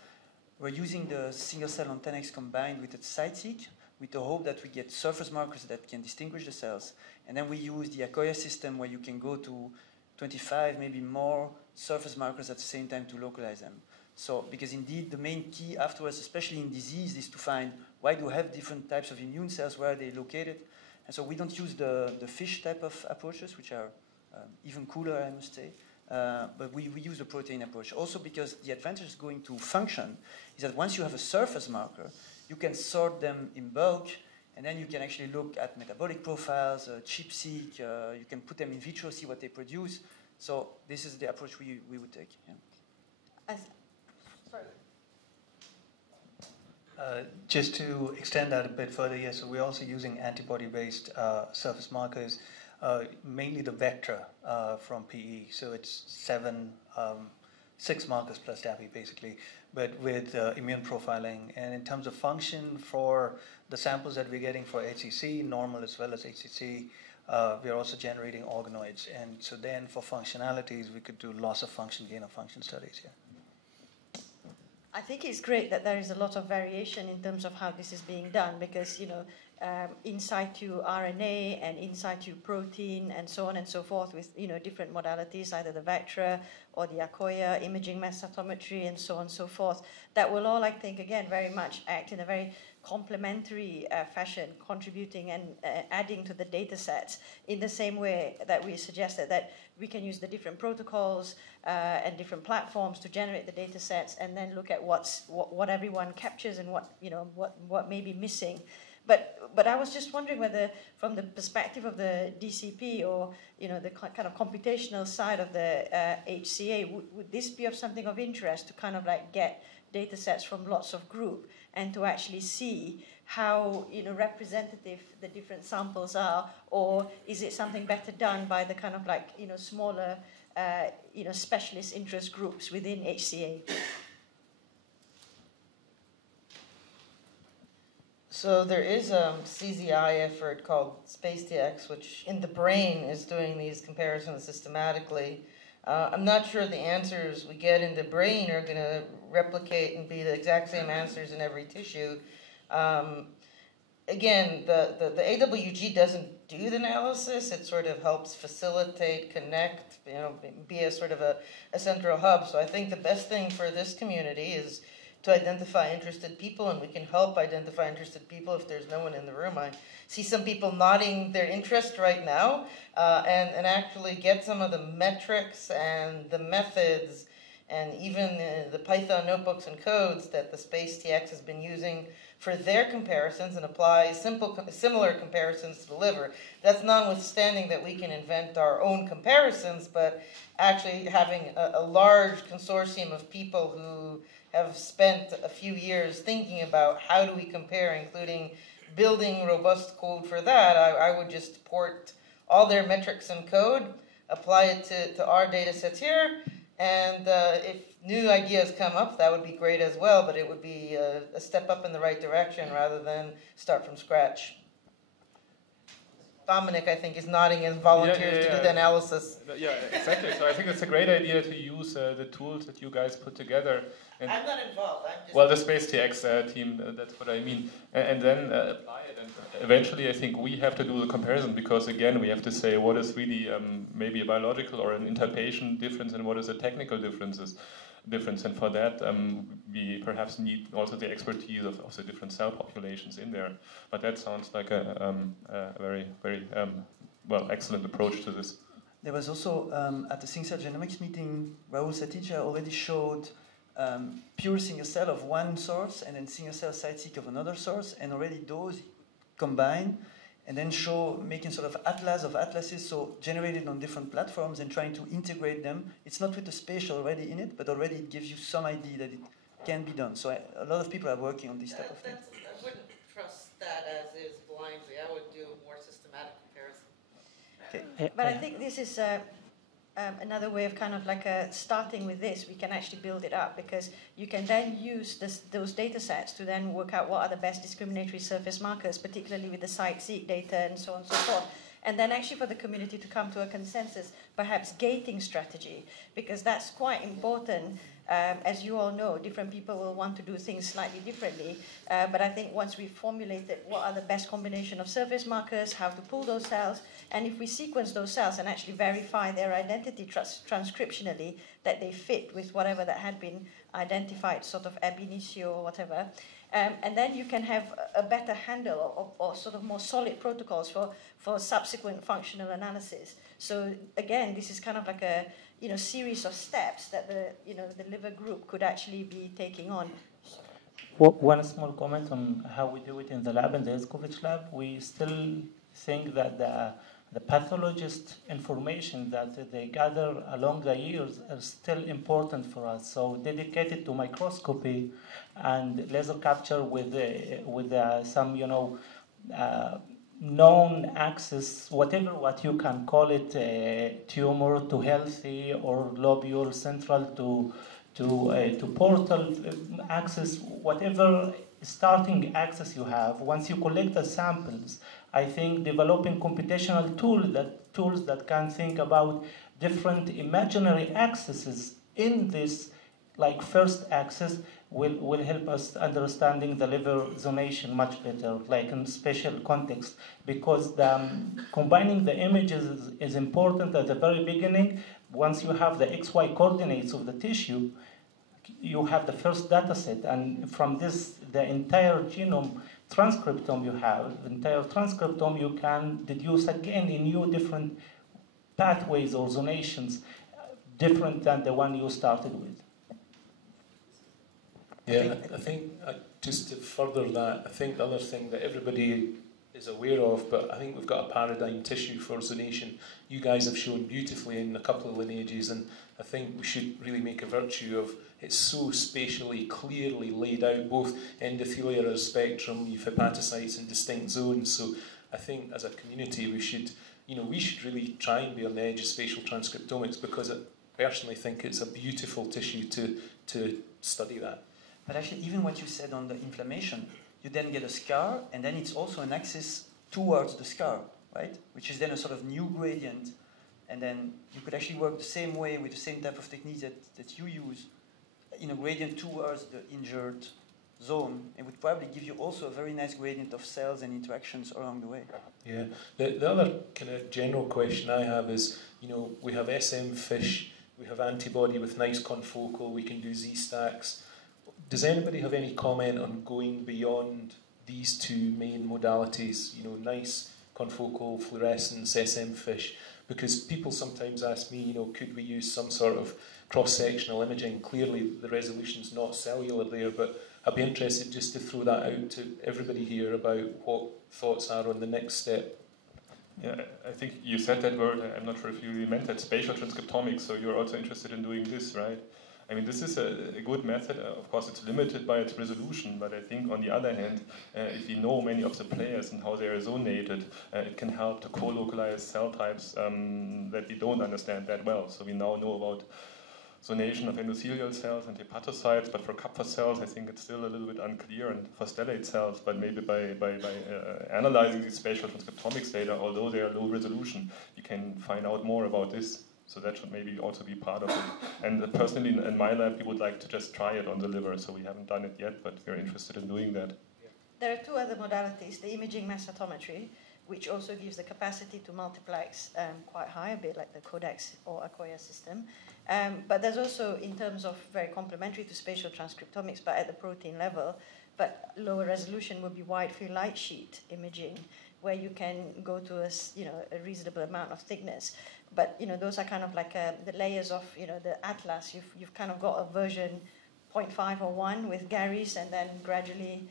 we're using the single cell on 10x combined with its site-seq, with the hope that we get surface markers that can distinguish the cells. And then we use the Akoya system where you can go to 25, maybe more surface markers at the same time to localize them. So, because indeed the main key afterwards, especially in disease, is to find why do we have different types of immune cells, where are they located. And so we don't use the fish type of approaches, which are even cooler, I must say. But we use the protein approach. Also because the advantage going to function is that once you have a surface marker, you can sort them in bulk And then you can actually look at metabolic profiles, ChIP-seq, you can put them in vitro, see what they produce. So this is the approach we would take. Yeah. Just to extend that a bit further, yes, so we're also using antibody-based surface markers, mainly the Vectra from PE. So it's 6 markers plus DAPI basically, but with immune profiling. And in terms of function for the samples that we're getting for HCC, normal as well as HCC, we're also generating organoids. And so then for functionalities, we could do loss of function, gain of function studies here. I think it's great that there is a lot of variation in terms of how this is being done because, in situ RNA and in situ protein and so on and so forth with, different modalities, either the Vectra or the Akoya, imaging mass cytometry and so on and so forth, that will all, I think, again, very much act in a very complementary fashion, contributing and adding to the data sets in the same way that we suggested that we can use the different protocols and different platforms to generate the data sets and then look at what everyone captures and what may be missing. But I was just wondering whether, from the perspective of the DCP or the kind of computational side of the HCA, would this be of something of interest to kind of like get data sets from lots of groups and to actually see how representative the different samples are, or is it something better done by the kind of like smaller specialist interest groups within HCA? So there is a CZI effort called SpaceTX, which in the brain is doing these comparisons systematically. I'm not sure the answers we get in the brain are going to replicate and be the exact same answers in every tissue. Again, the AWG doesn't do the analysis. It sort of helps facilitate, connect, be a sort of a central hub. So I think the best thing for this community is to identify interested people, and we can help identify interested people if there's no one in the room. I see some people nodding their interest right now, and actually get some of the metrics and the methods and even the Python notebooks and codes that the SpaceTX has been using for their comparisons and apply similar comparisons to the liver. That's notwithstanding that we can invent our own comparisons, but actually having a large consortium of people who have spent a few years thinking about how do we compare, including building robust code for that. I would just port all their metrics and code, apply it to our data sets here, and if new ideas come up, that would be great as well, but it would be a step up in the right direction rather than start from scratch. Dominic, I think, is nodding and volunteers to do the analysis. Yeah, exactly. So I think it's a great idea to use the tools that you guys put together. And I'm not involved. I'm just... Well, the SpaceTX team, that's what I mean. And then apply it. And eventually, I think we have to do the comparison because, again, we have to say what is really maybe a biological or an interpatient difference and what is a technical difference. And for that, we perhaps need also the expertise of the different cell populations in there. But that sounds like a very, very excellent approach to this. There was also, at the single-cell genomics meeting, Rahul Satija already showed pure single cell of one source and then single cell site-seq of another source, and already those combine and then making sort of atlas of atlases, so generated on different platforms and trying to integrate them. It's not with the spatial already in it, but already it gives you some idea that it can be done. So a lot of people are working on this type of thing. I wouldn't trust that as is blindly. I would do a more systematic comparison. Okay. But I think this is another way of kind of like starting with this. We can actually build it up because you can then use those data sets to then work out what are the best discriminatory surface markers, particularly with the site-seq data and so on and so forth. And then actually for the community to come to a consensus, perhaps gating strategy, because that's quite important. As you all know, different people will want to do things slightly differently. But I think once we've formulated what are the best combination of surface markers, how to pull those cells, and if we sequence those cells and actually verify their identity transcriptionally, that they fit with whatever that had been identified, sort of ab initio or whatever, and then you can have a better handle or sort of more solid protocols for subsequent functional analysis. So again, this is kind of like a series of steps that the liver group could actually be taking on. One small comment on how we do it in the lab, in the Escovitch lab. We still think that the pathologist information that they gather along the years are still important for us. So dedicated to microscopy and laser capture with some, known axis, whatever what you can call it, tumor to healthy or lobule central to portal axis, whatever starting axis you have. Once you collect the samples, I think developing computational tools that can think about different imaginary axes in this, like first axis, will help us understanding the liver zonation much better, like in special context, because combining the images is important at the very beginning. Once you have the XY coordinates of the tissue, you have the first data set, and from this, the entire genome transcriptome you can deduce again in new different pathways or zonations, different than the one you started with. Yeah, I think just to further that, I think the other thing that everybody is aware of, but I think we've got a paradigm tissue for zonation. You guys have shown beautifully in a couple of lineages, and I think we should really make a virtue of it's so spatially clearly laid out, both endothelial as spectrum, you've hepatocytes in distinct zones. So I think as a community we should really try and be on the edge of spatial transcriptomics, because I personally think it's a beautiful tissue to study that. But actually, even what you said on the inflammation, you then get a scar, and then it's also an axis towards the scar, right? Which is then a sort of new gradient, and then you could actually work the same way with the same type of techniques that you use in a gradient towards the injured zone. It would probably give you also a very nice gradient of cells and interactions along the way. Yeah. The other kind of general question I have is, we have SM fish, we have antibody with nice confocal, we can do Z-stacks. Does anybody have any comment on going beyond these two main modalities, nice confocal fluorescence, SM fish? Because people sometimes ask me, could we use some sort of cross-sectional imaging? Clearly the resolution's not cellular there, but I'd be interested just to throw that out to everybody here about what thoughts are on the next step. Yeah, I think you said that word. I'm not sure if you really meant that, spatial transcriptomics, so you're also interested in doing this, right? I mean, this is a good method. Of course, it's limited by its resolution, but I think on the other hand, if we know many of the players and how they are zonated, it can help to co-localize cell types that we don't understand that well. So we now know about zonation of endothelial cells and hepatocytes, but for Kupffer cells, I think it's still a little bit unclear, and for stellate cells, but maybe by analyzing these spatial transcriptomics data, although they are low resolution, you can find out more about this. So that should maybe also be part of it. And personally, in my lab, we would like to just try it on the liver, so we haven't done it yet, but we're interested in doing that. There are two other modalities, the imaging mass cytometry, which also gives the capacity to multiplex quite high, a bit like the Codex or Akoya system. But there's also, in terms of very complementary to spatial transcriptomics, but at the protein level, but lower resolution would be wide field light sheet imaging, where you can go to a reasonable amount of thickness. But those are kind of like the layers of the atlas. You've kind of got a version 0.5 or 1 with Gary's, and then gradually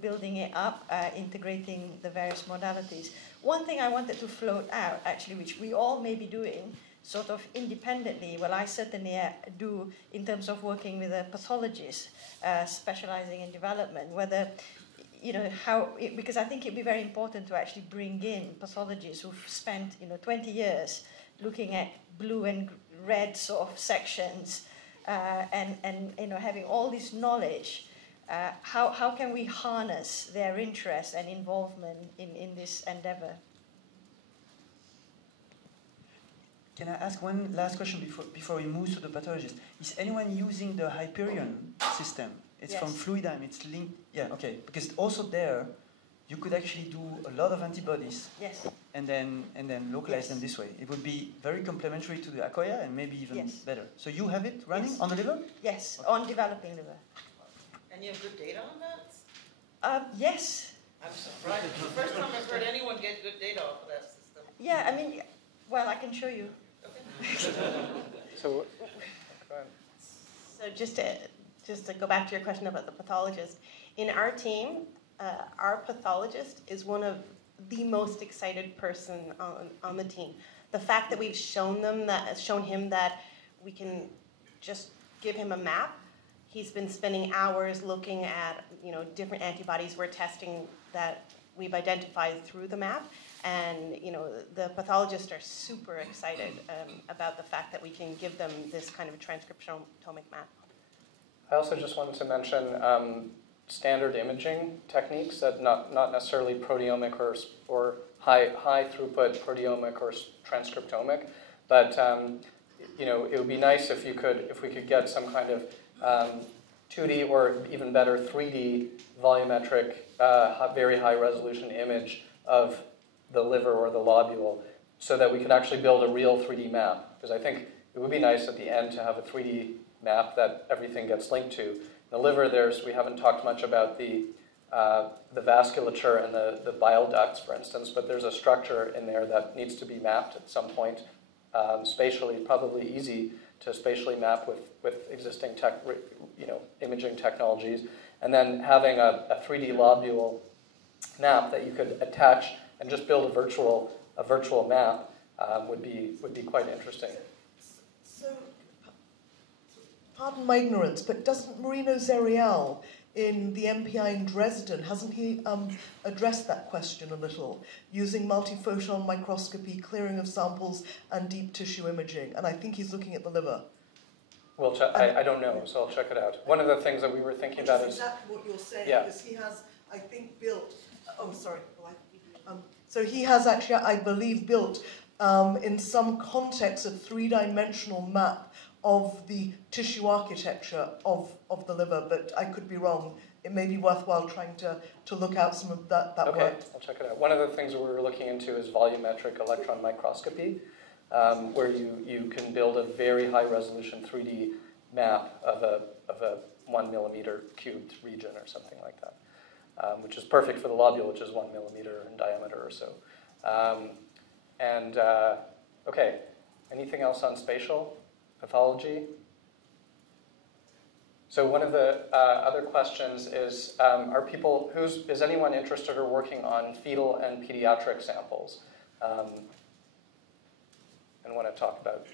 building it up, integrating the various modalities. One thing I wanted to float out, actually, which we all may be doing sort of independently, well, I certainly do in terms of working with a pathologist specializing in development, whether, because I think it'd be very important to actually bring in pathologists who've spent, 20 years looking at blue and red sort of sections and having all this knowledge. How can we harness their interest and involvement in this endeavor? Can I ask one last question before we move to the pathologist? Is anyone using the Hyperion system? It's from Fluidigm. It's linked. Yeah, okay. Because also there, you could actually do a lot of antibodies. Yes. And then localize them this way. It would be very complementary to the Akoya and maybe even better. So you have it running on the liver? Yes, on developing liver. And you have good data on that? Yes. I'm surprised. It's the first time I've heard anyone get good data off of that system. Yeah, I mean, well, I can show you. So So just just to go back to your question about the pathologist, in our team, our pathologist is one of the most excited person on the team. The fact that we've shown him that we can just give him a map. He's been spending hours looking at different antibodies we're testing that we've identified through the map, and the pathologists are super excited about the fact that we can give them this kind of transcriptomic map. I also just wanted to mention standard imaging techniques that not necessarily proteomic or high throughput proteomic or transcriptomic, but it would be nice if we could get some kind of 2D or even better 3D volumetric, very high resolution image of the liver or the lobule, so that we could actually build a real 3D map. Because I think it would be nice at the end to have a 3D map that everything gets linked to. In the liver, we haven't talked much about the vasculature and the bile ducts, for instance, but there's a structure in there that needs to be mapped at some point, spatially, probably easy to spatially map with existing imaging technologies, and then having a 3D lobule map that you could attach and just build a virtual map would be quite interesting. So, pardon my ignorance, but doesn't Marino Zerial in the MPI in Dresden, hasn't he addressed that question a little, using multiphoton microscopy, clearing of samples, and deep tissue imaging? And I think he's looking at the liver. Well, I don't know, so I'll check it out. One of the things that we were thinking about is exactly what you're saying, yeah. because he has, I think, built. Oh, sorry. So he has actually, I believe, built in some context a three-dimensional map of the tissue architecture of the liver, but I could be wrong. It may be worthwhile trying to look out some of that okay, work. I'll check it out. One of the things that we were looking into is volumetric electron microscopy, where you can build a very high-resolution 3D map of a 1 millimeter cubed region or something like that, which is perfect for the lobule, which is 1 millimeter in diameter or so. Okay, anything else on spatial pathology? So one of the other questions is, is anyone interested or working on fetal and pediatric samples? And want to talk about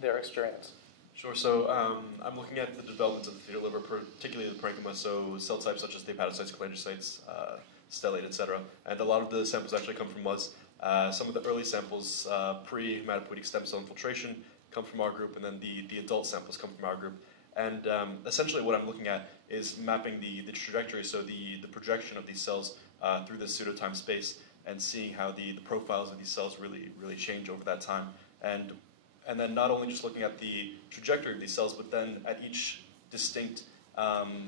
their experience? Sure. So I'm looking at the development of the fetal liver, particularly the parenchyma, so cell types such as the hepatocytes, cholangiocytes, stellate, etc. And a lot of the samples actually come from us. Some of the early samples, pre-hematopoietic stem cell infiltration, come from our group, and then the adult samples come from our group. And essentially what I'm looking at is mapping the trajectory, so the projection of these cells through this pseudo-time space, and seeing how the profiles of these cells really change over that time. And then not only just looking at the trajectory of these cells, but then at each distinct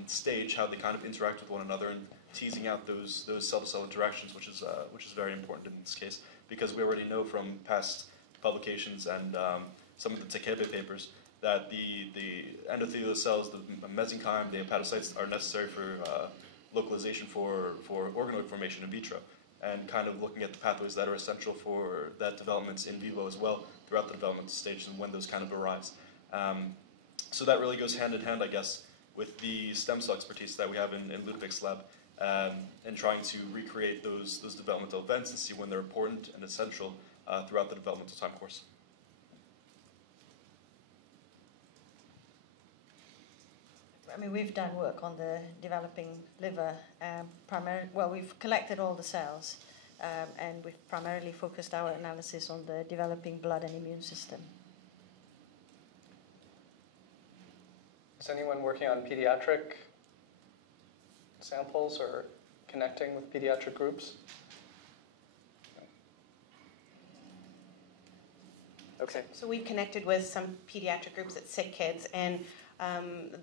stage, how they kind of interact with one another, and teasing out those cell-to-cell interactions, which is very important in this case, because we already know from past publications and some of the Takebe papers that the endothelial cells, the mesenchyme, the hepatocytes are necessary for localization for organoid formation in vitro, and kind of looking at the pathways that are essential for that development in vivo as well throughout the developmental stages and when those kind of arise. So that really goes hand in hand, I guess, with the stem cell expertise that we have in Ludwig's lab, and trying to recreate those developmental events and see when they're important and essential throughout the developmental time course. I mean, we've done work on the developing liver. We've collected all the cells, and we've primarily focused our analysis on the developing blood and immune system. Is anyone working on pediatric samples or connecting with pediatric groups? Okay. So we've connected with some pediatric groups at Sick Kids, and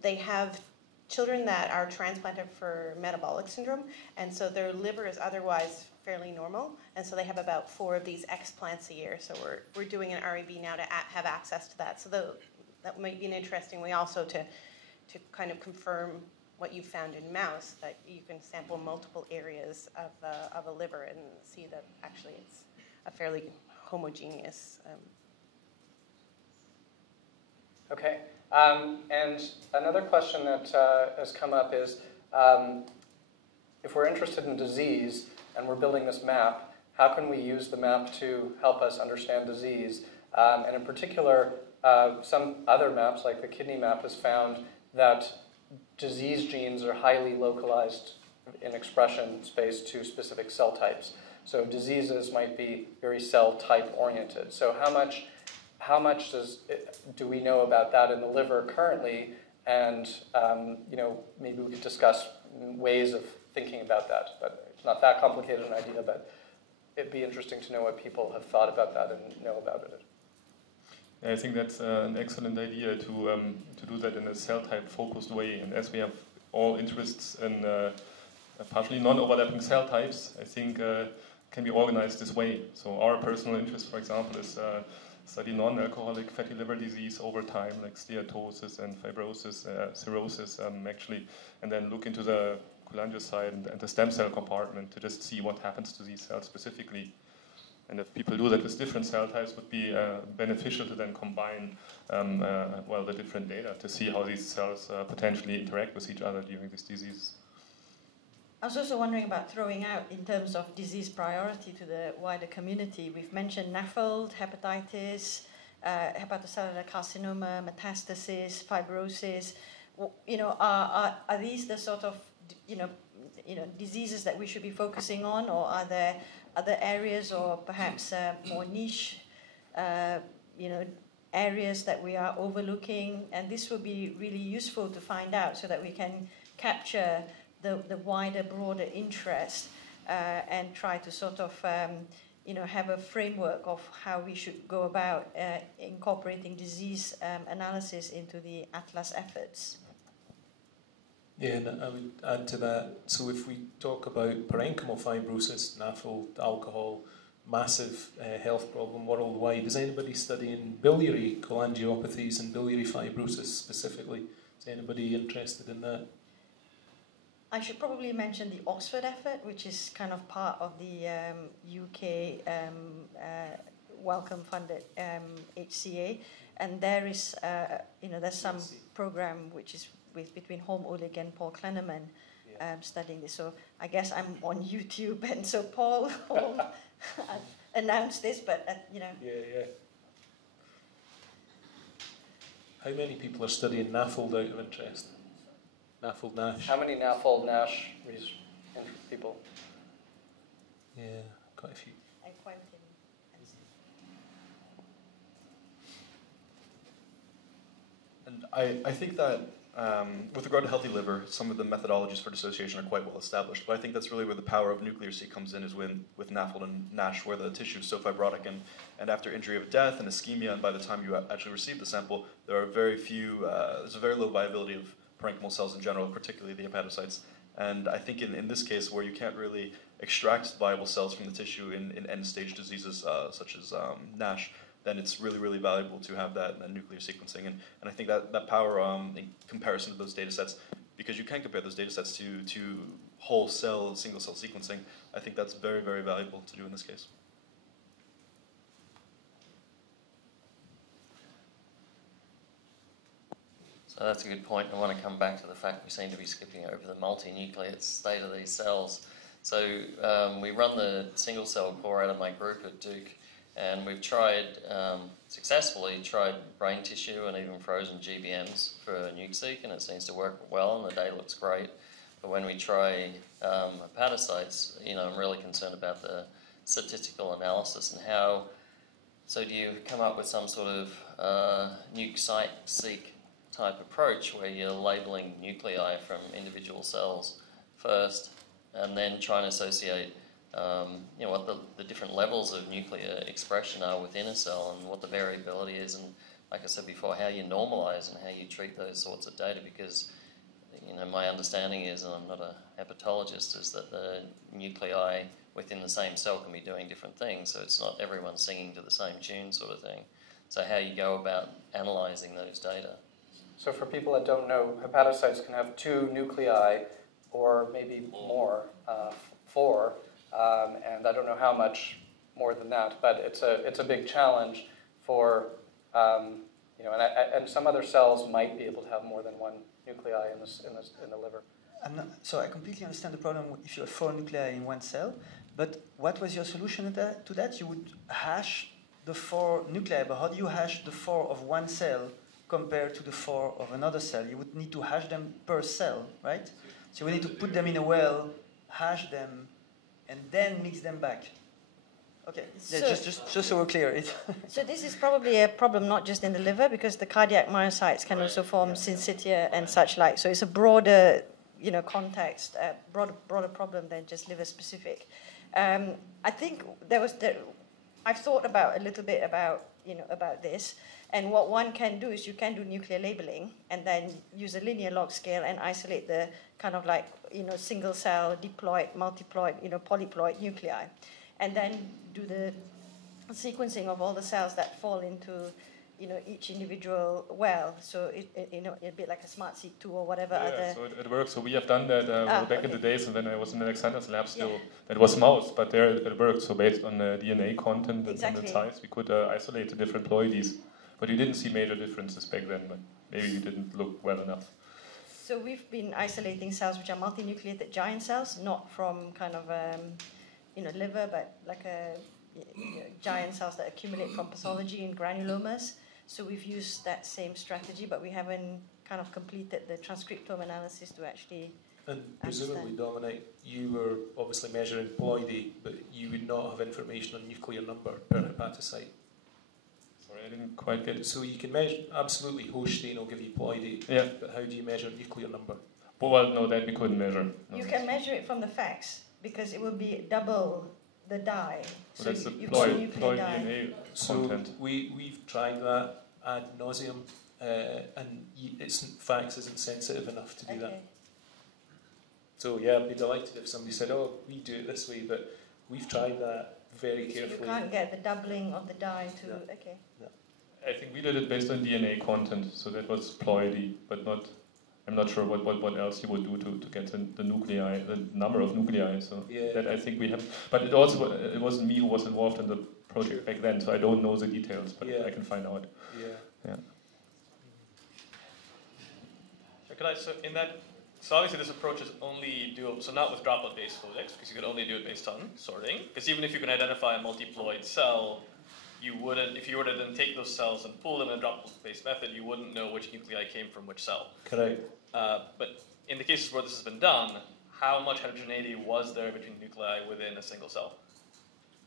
they have children that are transplanted for metabolic syndrome, and so their liver is otherwise fairly normal, and so they have about 4 of these explants a year. So we're doing an REB now to have access to that. So that might be an interesting way also to kind of confirm what you found in mouse, that you can sample multiple areas of a liver and see that actually it's a fairly homogeneous. Okay. And another question that has come up is, if we're interested in disease and we're building this map, how can we use the map to help us understand disease? And in particular, some other maps, like the kidney map, has found that disease genes are highly localized in expression space to specific cell types. So diseases might be very cell type oriented. So how much do we know about that in the liver currently? And maybe we could discuss ways of thinking about that. But it's not that complicated an idea, but it'd be interesting to know what people have thought about that and know about it. I think that's an excellent idea to do that in a cell type focused way. And as we have all interests in partially non-overlapping cell types, I think can be organized this way. So our personal interest, for example, is study non-alcoholic fatty liver disease over time, like steatosis and fibrosis, cirrhosis, actually, and then look into the cholangiocyte and the stem cell compartment to just see what happens to these cells specifically. And if people do that with different cell types, would be beneficial to then combine the different data to see how these cells potentially interact with each other during this disease. I was also wondering about throwing out, in terms of disease priority to the wider community, we've mentioned NAFLD, hepatitis, hepatocellular carcinoma, metastasis, fibrosis. Are these the sort of diseases that we should be focusing on, or are there other areas, or perhaps more niche areas that we are overlooking? And this will be really useful to find out so that we can capture the wider, broader interest and try to sort of have a framework of how we should go about incorporating disease analysis into the Atlas efforts. Yeah, and I would add to that. So if we talk about parenchymal fibrosis, NAFLD, alcohol, massive health problem worldwide, is anybody studying biliary cholangiopathies and biliary fibrosis specifically? Is anybody interested in that? I should probably mention the Oxford effort, which is kind of part of the UK Wellcome-funded HCA, and there is, there's some program which is between Holm Oleg and Paul Klenneman studying this. So I guess I'm on YouTube, and so Paul announced this, but Yeah. How many people are studying NAFLD out of interest? NAFLD NASH. How many NAFLD NASH people? Yeah, quite a few. And I think that with regard to healthy liver, some of the methodologies for dissociation are quite well established, but I think that's really where the power of nuclear C comes in, is with NAFLD and NASH, where the tissue is so fibrotic, and after injury of death and ischemia, and by the time you actually receive the sample, there are very few, there's a very low viability of parenchymal cells in general, particularly the hepatocytes. And I think in this case, where you can't really extract viable cells from the tissue in end-stage diseases such as NASH, then it's really, really valuable to have that nuclear sequencing. And I think that power in comparison to those data sets, because you can compare those data sets to whole cell, single cell sequencing, I think that's very, very valuable to do in this case. So that's a good point. I want to come back to the fact we seem to be skipping over the multinucleate state of these cells. So we run the single cell core out of my group at Duke, and we've tried, successfully tried brain tissue and even frozen GBMs for NucSeq, and it seems to work well, and the data looks great. But when we try hepatocytes, I'm really concerned about the statistical analysis and how. So do you come up with some sort of NucSeq type approach where you're labeling nuclei from individual cells first, and then trying to associate what the different levels of nuclear expression are within a cell, and what the variability is, and like I said before, how you normalize and how you treat those sorts of data, because my understanding is, and I'm not a hepatologist, is that the nuclei within the same cell can be doing different things, so it's not everyone singing to the same tune sort of thing. So how you go about analyzing those data. So for people that don't know, hepatocytes can have 2 nuclei, or maybe more, 4, and I don't know how much more than that, but it's a big challenge for and some other cells might be able to have more than one nuclei in the liver. So I completely understand the problem if you have 4 nuclei in one cell, but what was your solution to that? You would hash the 4 nuclei, but how do you hash the 4 of one cell compared to the 4 of another cell? You would need to hash them per cell, right? So we need to put them in a well, hash them, and then mix them back. Okay, So, just so we're clear. So this is probably a problem not just in the liver, because the cardiac myocytes can also form syncytia and such like. So it's a broader, context, broader problem than just liver specific. I think I've thought about a little bit about this, and what one can do is you can do nuclear labeling and then use a linear log scale and isolate the kind of like single cell, diploid, multiploid, polyploid nuclei, and then do the sequencing of all the cells that fall into each individual well. So a bit like a SmartSeq 2 or whatever. Yeah, so it works. So we have done that back in the days, and when I was in Alexander's lab still, that was mouse, but there it worked. So based on the DNA content and the size, we could isolate the different ploidies. But you didn't see major differences back then, but maybe you didn't look well enough. So we've been isolating cells which are multinucleated giant cells, not from kind of liver, but like giant cells that accumulate from pathology in granulomas. So we've used that same strategy, but we haven't kind of completed the transcriptome analysis to actually. And presumably, Dominic, you were obviously measuring ploidy, but you would not have information on nuclear number per hepatocyte. Sorry, I didn't quite get it. So you can measure, absolutely, host stain will give you ploidy, but how do you measure nuclear number? Well, no, that we couldn't measure. No. You can measure it from the FACS, because it will be double the dye. So that's the ploid DNA content. So we've tried that ad nauseum, and FACS isn't sensitive enough to do that. So yeah, I'd be delighted if somebody said, "Oh, we do it this way," but we've tried that very carefully. So you can't get the doubling of the dye to. No. Okay. No. I think we did it based on DNA content, so that was ploidy, but not. I'm not sure what else you would do to get the nuclei, the number of nuclei. So that I think we have. But it wasn't me who was involved in the project back then, so I don't know the details, but I can find out. Yeah. So obviously this approach is only doable, so not with droplet-based physics, because you could only do it based on sorting. Because even if you can identify a multiploid cell, you wouldn't, if you were to then take those cells and pool them in a droplet-based method, you wouldn't know which nuclei came from which cell. Correct. But in the cases where this has been done, how much heterogeneity was there between nuclei within a single cell?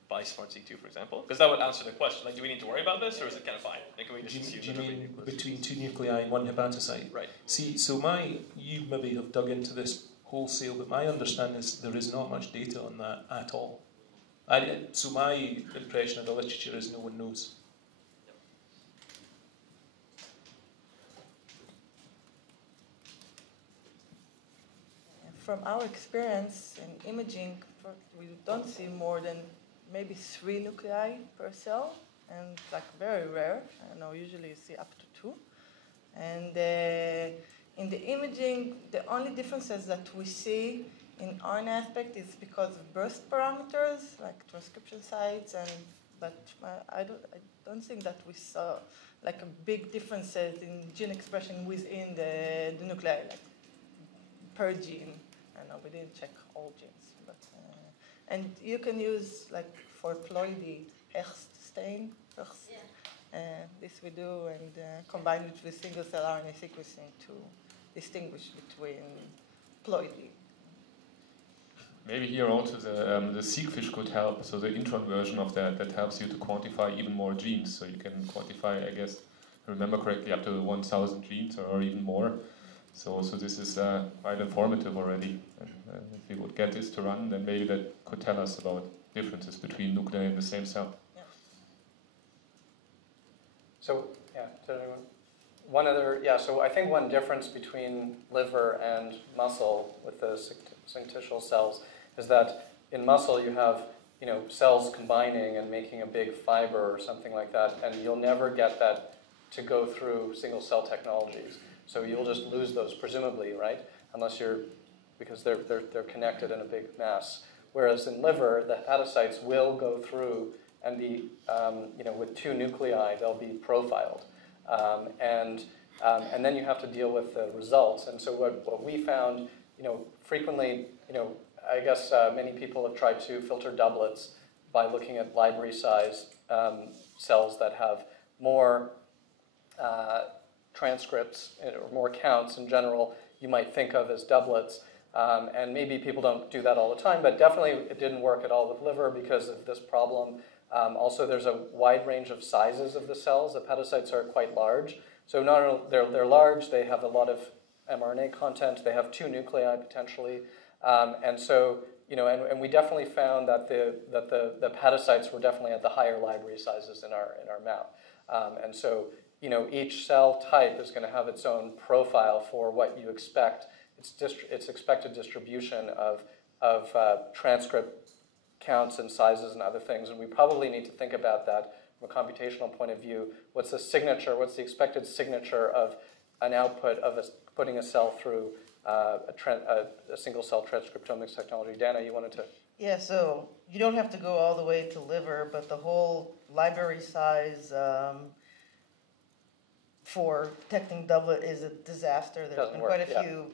By SmartSeq 2, for example? Because that would answer the question, like, do we need to worry about this, or is it kind of fine? Like, can we just assume do you mean between 2 nuclei and 1 hepatocyte? Right. See, so you maybe have dug into this wholesale, but my understanding is there is not much data on that at all. So my impression of the literature is no one knows. From our experience in imaging, we don't see more than maybe 3 nuclei per cell, and like very rare. I don't know, usually you see up to 2. And in the imaging, the only differences that we see in RNA aspect is because of burst parameters, like transcription sites, but I don't think that we saw like a big differences in gene expression within the nuclei, like per gene. I know we didn't check all genes, but and you can use like for ploidy Hecht stain. This we do, and combine it with single cell RNA sequencing to distinguish between ploidy. Maybe here also the seqfish could help. So the intron version of that helps you to quantify even more genes. So you can quantify, I guess, if I remember correctly, up to 1,000 genes or even more. So this is quite informative already. And if we would get this to run, then maybe that could tell us about differences between nuclei in the same cell. Yeah. So so I think one difference between liver and muscle with the syncytial cells is that in muscle you have cells combining and making a big fiber or something like that, and you'll never get that to go through single cell technologies. So you'll just lose those presumably, right? Because they're connected in a big mass. Whereas in liver, the hepatocytes will go through and be, with 2 nuclei, they'll be profiled. And then you have to deal with the results. And so what we found, frequently, I guess many people have tried to filter doublets by looking at library size cells that have more transcripts or more counts in general you might think of as doublets. And maybe people don't do that all the time, but definitely it didn't work at all with liver because of this problem. Also, there's a wide range of sizes of the cells. The hepatocytes are quite large. So not only they're large, they have a lot of mRNA content. They have 2 nuclei potentially. And so, and we definitely found that the hepatocytes were definitely at the higher library sizes in our map. And so, each cell type is going to have its own profile for what you expect. Its expected distribution of transcript counts and sizes and other things. And we probably need to think about that from a computational point of view. What's the signature? What's the expected signature of an output of putting a cell through a single-cell transcriptomics technology? Dana, you wanted to? Yeah, so you don't have to go all the way to liver, but the whole library size for detecting doublet is a disaster. There's been quite a few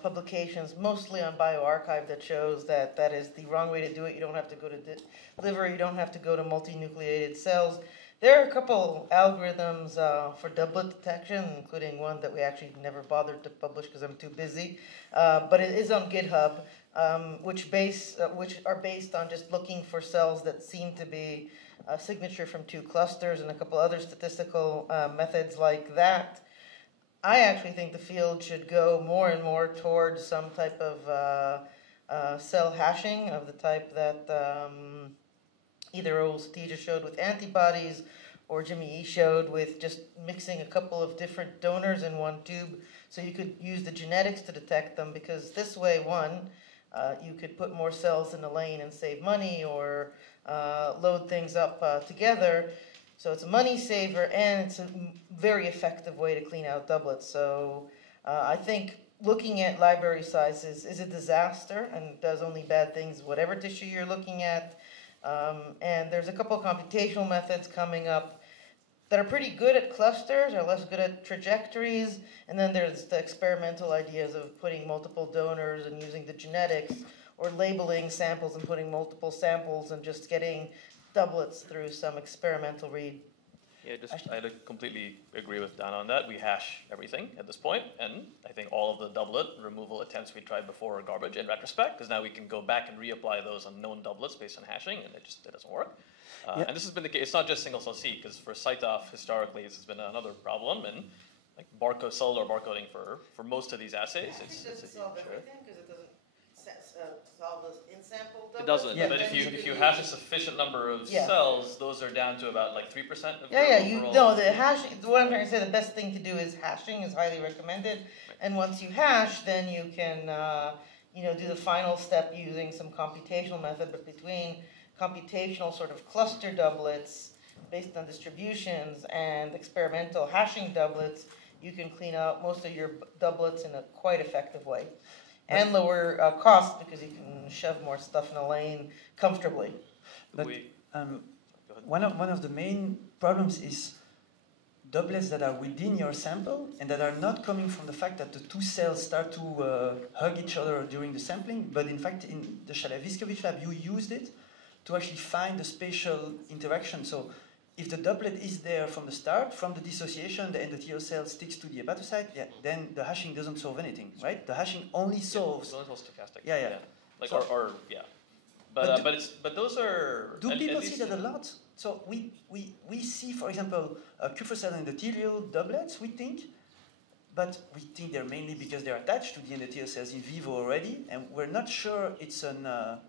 publications, mostly on bioRxiv, that shows that that is the wrong way to do it. You don't have to go to liver. You don't have to go to multinucleated cells. There are a couple algorithms for doublet detection, including one that we actually never bothered to publish because I'm too busy. But it is on GitHub, which are based on just looking for cells that seem to be a signature from 2 clusters and a couple other statistical methods like that. I actually think the field should go more and more towards some type of cell hashing of the type that either Stija showed with antibodies or Jimmy E showed with just mixing a couple of different donors in one tube. So you could use the genetics to detect them, because this way, you could put more cells in a lane and save money, or load things up together. So it's a money saver, and it's a very effective way to clean out doublets. So I think looking at library sizes is a disaster and does only bad things, whatever tissue you're looking at. And there's a couple of computational methods coming up that are pretty good at clusters, or less good at trajectories. And then there's the experimental ideas of putting multiple donors and using the genetics, or labeling samples and putting multiple samples and just getting doublets through some experimental read. Yeah, I completely agree with Dan on that. We hash everything at this point, and I think all of the doublet removal attempts we tried before are garbage in retrospect, because now we can go back and reapply those on known doublets based on hashing, and it doesn't work. And this has been the case. It's not just single-cell seq, because for CyTOF, historically, this has been another problem, and like cellular barcoding for most of these assays. It doesn't solve everything, because it doesn't solve those in-sample doublets. It doesn't, but if you hash a sufficient number of cells, those are down to about like 3% of your overall. The hashing. What I'm trying to say, the best thing to do is hashing is highly recommended. And once you hash, then you can do the final step using some computational method. But between computational sort of cluster doublets based on distributions and experimental hashing doublets, you can clean out most of your doublets in a quite effective way. And lower costs, because you can shove more stuff in a lane comfortably. But one of the main problems is doublets that are within your sample and that are not coming from the fact that the 2 cells start to hug each other during the sampling, but in fact in the Shaleviskovic lab you used it to actually find the spatial interaction. So if the doublet is there from the start, from the dissociation, the endothelial cell sticks to the hepatocyte, then the hashing doesn't solve anything, right? The hashing only solves. It's only stochastic. Yeah. Like but those are. Do people see that a lot? So we see, for example, Kupffer cell endothelial doublets. We think they're mainly because they're attached to the endothelial cells in vivo already, and we're not sure it's a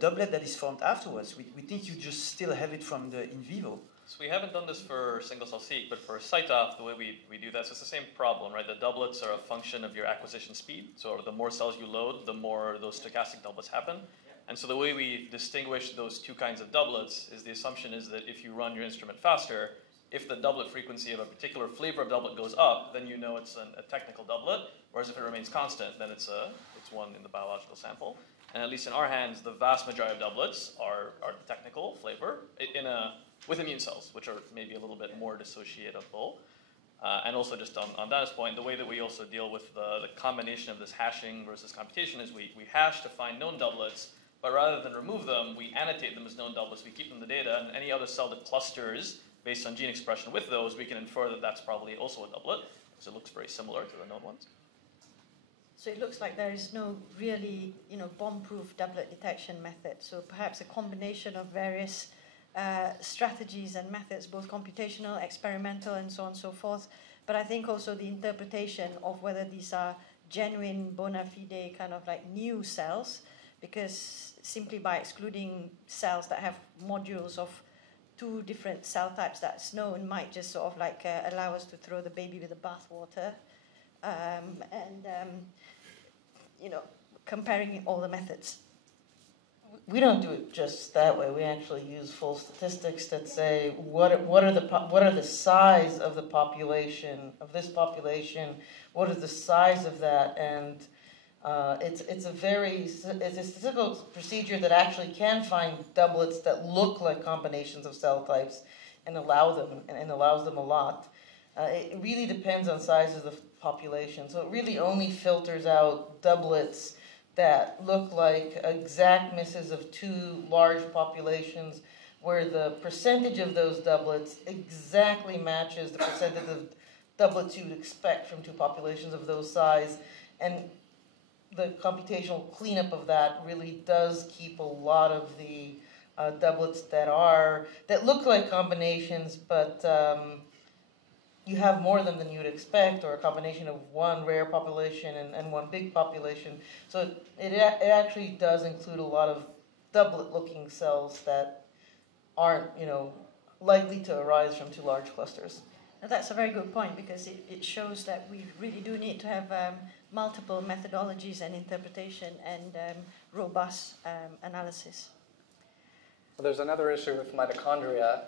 doublet that is formed afterwards. We think you just still have it from the in vivo. So we haven't done this for single-cell seq, but for CyTOF, the way we do that, so it's the same problem, right? The doublets are a function of your acquisition speed. So the more cells you load, the more those stochastic doublets happen. And so the way we distinguish those 2 kinds of doublets is the assumption is that if you run your instrument faster, if the doublet frequency of a particular flavor of doublet goes up, then you know it's a technical doublet. Whereas if it remains constant, then it's one in the biological sample. And at least in our hands, the vast majority of doublets are the technical flavor. In a with immune cells, which are maybe a little bit more dissociatable. And also just on Dana's point, the way that we also deal with the combination of this hashing versus computation is we hash to find known doublets, but rather than remove them, we annotate them as known doublets, we keep them in the data, and any other cell that clusters based on gene expression with those, we can infer that that's probably also a doublet, because it looks very similar to the known ones. So it looks like there is no really, bomb-proof doublet detection method. So perhaps a combination of various strategies and methods, both computational, experimental, and so on and so forth. But I think also the interpretation of whether these are genuine, bona fide, kind of like new cells, because simply by excluding cells that have modules of 2 different cell types that's known might just sort of like allow us to throw the baby with the bathwater. Comparing all the methods. We don't do it just that way. We actually use full statistics that say what are the size of the population of this population, what is the size of that, and it's a statistical procedure that actually can find doublets that look like combinations of cell types and allows them a lot. It really depends on size of the population, so it really only filters out doublets that look like exact misses of 2 large populations where the percentage of those doublets exactly matches the percentage of doublets you would expect from 2 populations of those size. And the computational cleanup of that really does keep a lot of the doublets that look like combinations, but you have more of them than you would expect, or a combination of 1 rare population and 1 big population. So it actually does include a lot of doublet-looking cells that aren't, likely to arise from 2 large clusters. Now that's a very good point, because it shows that we really do need to have multiple methodologies and interpretation and robust analysis. Well, there's another issue with mitochondria.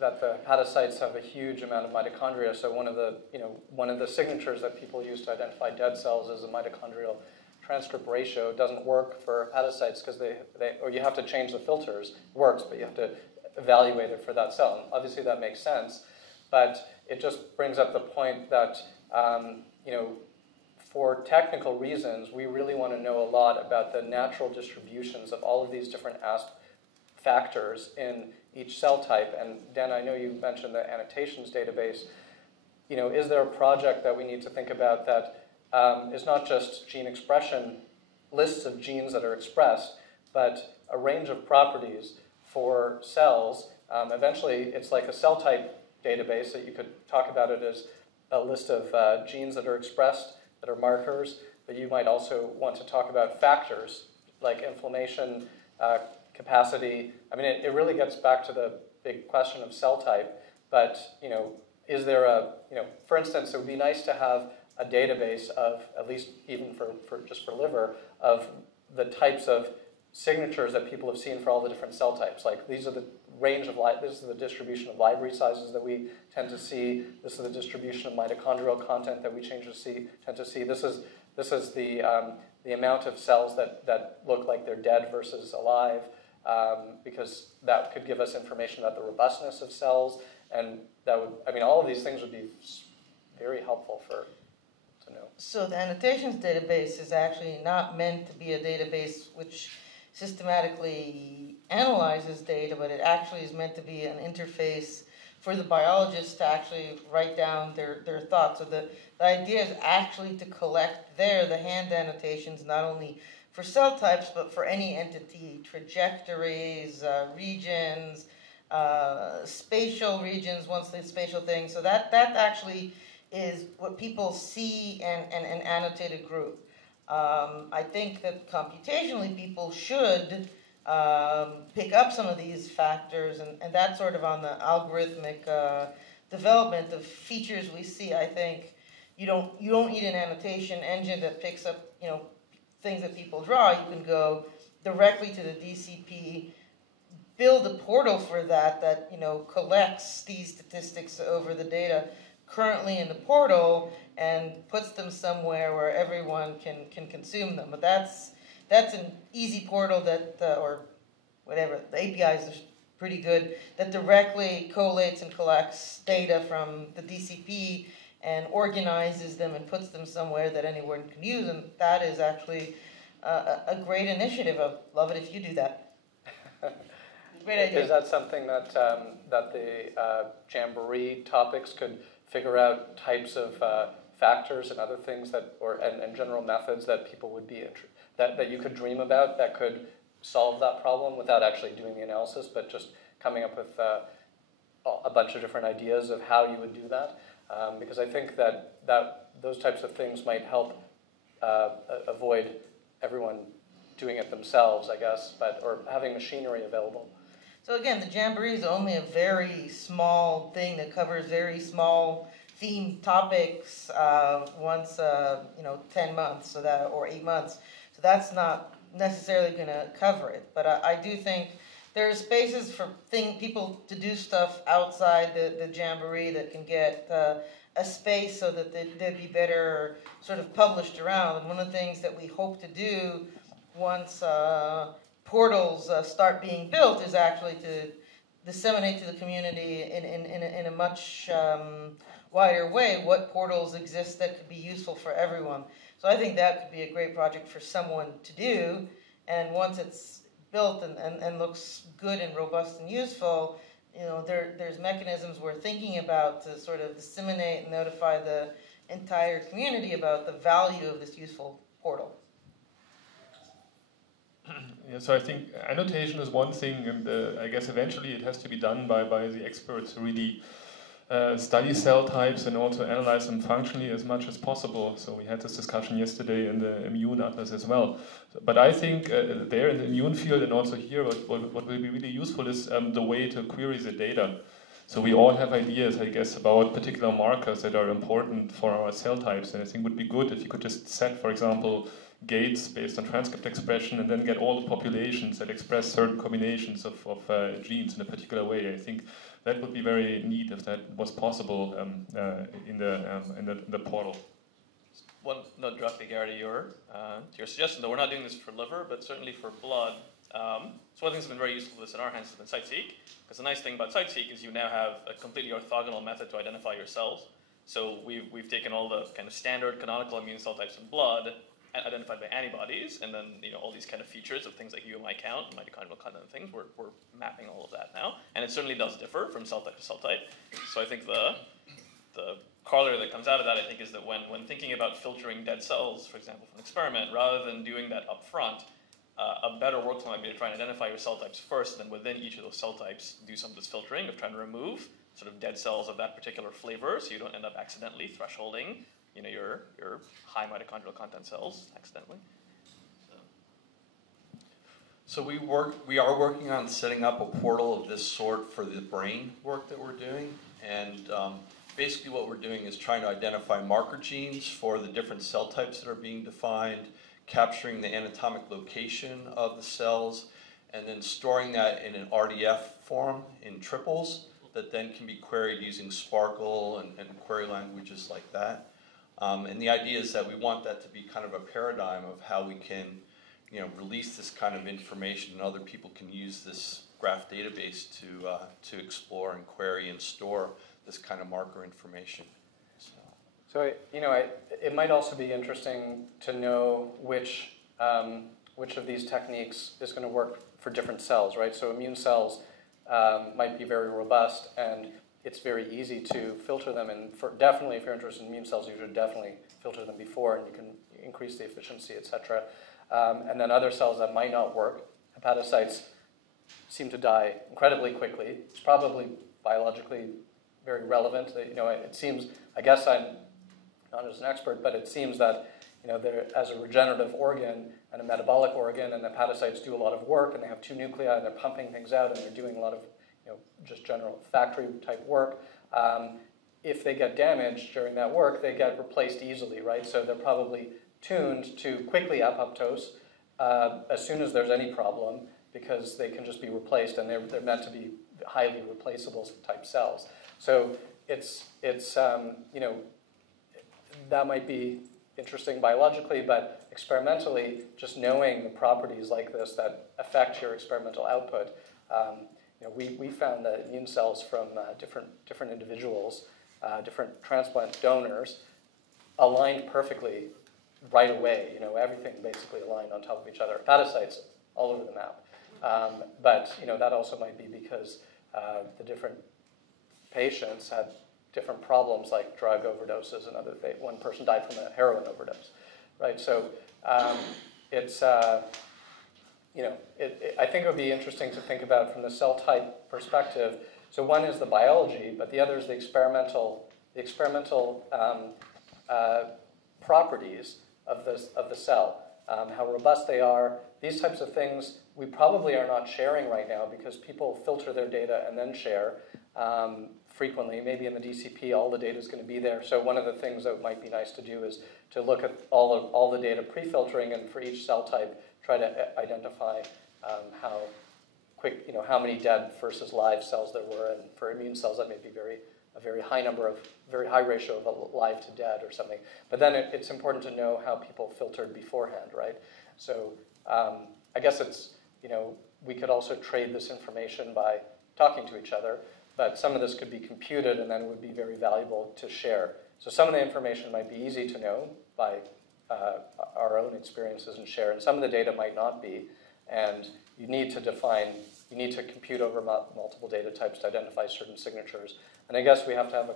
That the hepatocytes have a huge amount of mitochondria. So one of the signatures that people use to identify dead cells is a mitochondrial transcript ratio. It doesn't work for hepatocytes because or you have to change the filters. It works, but you have to evaluate it for that cell. And obviously that makes sense, but it just brings up the point that for technical reasons, we really want to know a lot about the natural distributions of all of these different factors in each cell type. And Dan, I know you mentioned the annotations database. Is there a project that we need to think about that is not just gene expression, lists of genes that are expressed, but a range of properties for cells? Eventually, it's like a cell type database that you could talk about it as a list of genes that are expressed, that are markers, but you might also want to talk about factors like inflammation, capacity. I mean, it really gets back to the big question of cell type, but, is there for instance, it would be nice to have a database of, at least even for liver, of the types of signatures that people have seen for all the different cell types. Like, these are the this is the distribution of library sizes that we tend to see. This is the distribution of mitochondrial content that we tend to see. This is the amount of cells that look like they're dead versus alive. Because that could give us information about the robustness of cells, and all of these things would be very helpful to know. So the annotations database is actually not meant to be a database which systematically analyzes data, but it actually is meant to be an interface for the biologists to actually write down their thoughts. So the idea is actually to collect the hand annotations, not only for cell types, but for any entity, trajectories, regions, spatial regions, once the spatial thing. So that actually is what people see and an annotated group. I think that computationally people should pick up some of these factors, and that's sort of on the algorithmic development of features we see. I think you don't need an annotation engine that picks up, things that people draw. You can go directly to the DCP, build a portal for that collects these statistics over the data currently in the portal and puts them somewhere where everyone can consume them. But that's an easy portal that or whatever, the APIs pretty good, that directly collates and collects data from the DCP and organizes them and puts them somewhere that anyone can use. And that is actually a great initiative. I'd love it if you do that. Great idea. Is that something that that the Jamboree topics could figure out types of factors and other things that, and general methods that people would be that you could dream about that could solve that problem without actually doing the analysis, but just coming up with a bunch of different ideas of how you would do that? Because I think that those types of things might help avoid everyone doing it themselves, I guess, or having machinery available. So again, the Jamboree is only a very small thing that covers very small themed topics once 10 months, or 8 months. So that's not necessarily going to cover it. But I do think there are spaces for people to do stuff outside the Jamboree that can get a space so that they'd be better sort of published around. And one of the things that we hope to do once portals start being built is actually to disseminate to the community in a much wider way what portals exist that could be useful for everyone. So I think that could be a great project for someone to do. And once it's built and looks good and robust and useful, there's mechanisms we're thinking about to sort of disseminate and notify the entire community about the value of this useful portal. Yeah, so I think annotation is one thing, and I guess eventually it has to be done by the experts who really study cell types and also analyze them functionally as much as possible. So we had this discussion yesterday in the immune atlas as well. But I think there in the immune field and also here, what will be really useful is the way to query the data. So we all have ideas, I guess, about particular markers that are important for our cell types, and I think it would be good if you could just set, for example, gates based on transcript expression and then get all the populations that express certain combinations of genes in a particular way. I think that would be very neat if that was possible in the portal. One note directly, Gary, to your suggestion, though we're not doing this for liver, but certainly for blood. So one of the things that's been very useful for this in our hands has been CiteSeek, because the nice thing about CiteSeek is you now have a completely orthogonal method to identify your cells. So we've taken all the kind of standard canonical immune cell types in blood, identified by antibodies, and then all these kind of features of things like UMI count, mitochondrial content and things, we're mapping all of that now. And it certainly does differ from cell type to cell type. So I think the corollary that comes out of that, I think, is that when thinking about filtering dead cells, for example, from an experiment, rather than doing that up front, a better workflow might be to try and identify your cell types first, and then within each of those cell types do some of this filtering of trying to remove sort of dead cells of that particular flavor, so you don't end up accidentally thresholding your high mitochondrial content cells accidentally. So we are working on setting up a portal of this sort for the brain work that we're doing, and basically what we're doing is trying to identify marker genes for the different cell types that are being defined, capturing the anatomic location of the cells, and then storing that in an RDF form in triples that then can be queried using Sparkle and query languages like that. And the idea is that we want that to be kind of a paradigm of how we can, release this kind of information, and other people can use this graph database to explore and query and store this kind of marker information. So it might also be interesting to know which of these techniques is going to work for different cells, right? So immune cells might be very robust, and it's very easy to filter them. And definitely, if you're interested in immune cells, you should definitely filter them before, and you can increase the efficiency, etc. And then other cells that might not work, hepatocytes seem to die incredibly quickly. It's probably biologically very relevant. It seems, I guess I'm not as an expert, but it seems that they're, as a regenerative organ and a metabolic organ, and the hepatocytes do a lot of work, and they have two nuclei, and they're pumping things out, and they're doing a lot of just general factory type work. If they get damaged during that work, they get replaced easily, right? So they're probably tuned to quickly apoptose as soon as there's any problem, because they can just be replaced, and they're meant to be highly replaceable type cells. So it's that might be interesting biologically, but experimentally, just knowing the properties like this that affect your experimental output we found that immune cells from different individuals, different transplant donors, aligned perfectly right away. Everything basically aligned on top of each other. Hepatocytes all over the map. But that also might be because the different patients had different problems like drug overdoses and other things. One person died from a heroin overdose, right? So it's I think it would be interesting to think about from the cell type perspective. So one is the biology, but the other is the experimental properties of the cell, how robust they are. These types of things we probably are not sharing right now because people filter their data and then share frequently. Maybe in the DCP, all the data is going to be there. So one of the things that might be nice to do is to look at all the data pre-filtering, and for each cell type, try to identify how quick, how many dead versus live cells there were. And for immune cells, that may be a very high ratio of live to dead or something. But then it's important to know how people filtered beforehand, right? So I guess it's, we could also trade this information by talking to each other, but some of this could be computed and then would be very valuable to share. So some of the information might be easy to know by our own experiences and share, and some of the data might not be, and you need to compute over multiple data types to identify certain signatures. And I guess we have to have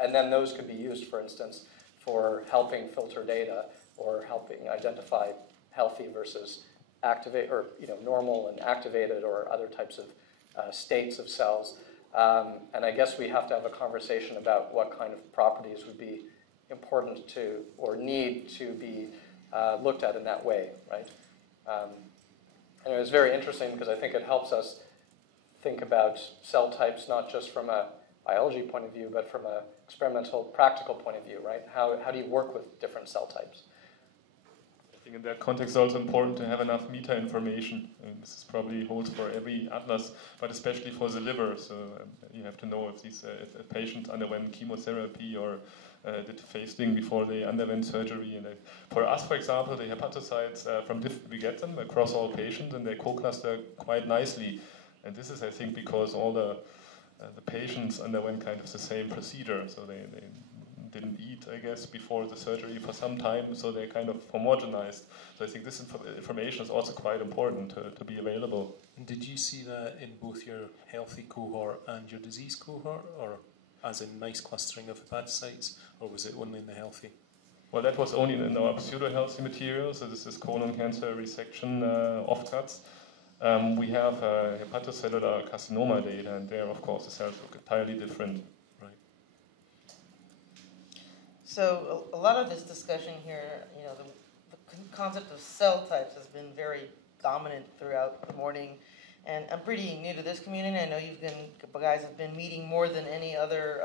and then those could be used, for instance, for helping filter data or helping identify healthy versus activate, or normal and activated or other types of states of cells. And I guess we have to have a conversation about what kind of properties would be important to or need to be looked at in that way, right? And it was very interesting because I think it helps us think about cell types not just from a biology point of view, but from an experimental, practical point of view, right? How do you work with different cell types? I think in that context, it's also important to have enough meta information. And this is probably holds for every atlas, but especially for the liver. So you have to know if patients underwent chemotherapy or did fasting before they underwent surgery. And for us, for example, the hepatocytes we get them across all patients, and they co-cluster quite nicely. And this is, I think, because all the patients underwent kind of the same procedure. So they didn't eat, I guess, before the surgery for some time, so they're kind of homogenized. So I think this information is also quite important to be available. And did you see that in both your healthy cohort and your disease cohort, or as in nice clustering of hepatocytes, or was it only in the healthy? Well, that was only in our pseudo-healthy material, so this is colon cancer resection offcuts. We have hepatocellular carcinoma data, and there, of course, the cells look entirely different. So a lot of this discussion here, the concept of cell types has been very dominant throughout the morning, and I'm pretty new to this community. I know you guys have been meeting more than any other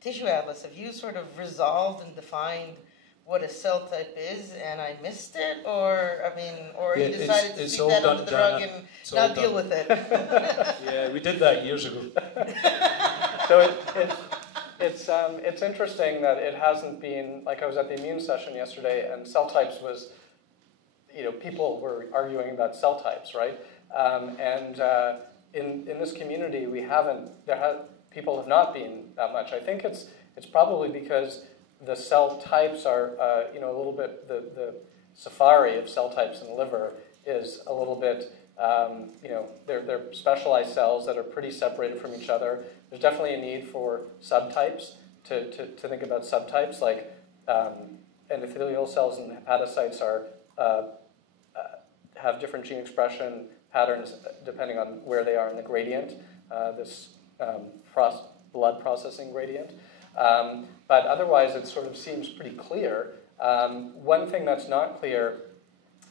tissue atlas. Have you sort of resolved and defined what a cell type is, and I missed it, or you decided to sweep that under the rug and not deal with it? Yeah, we did that years ago. So it's interesting that it hasn't been, like I was at the immune session yesterday, and cell types was, people were arguing about cell types, right? And in this community, people have not been that much. I think it's probably because the cell types are, a little bit, the safari of cell types in the liver is a little bit, they're specialized cells that are pretty separated from each other. There's definitely a need for subtypes to think about subtypes, like endothelial cells and hepatocytes have different gene expression patterns depending on where they are in the gradient, this blood processing gradient. But otherwise, it sort of seems pretty clear. One thing that's not clear,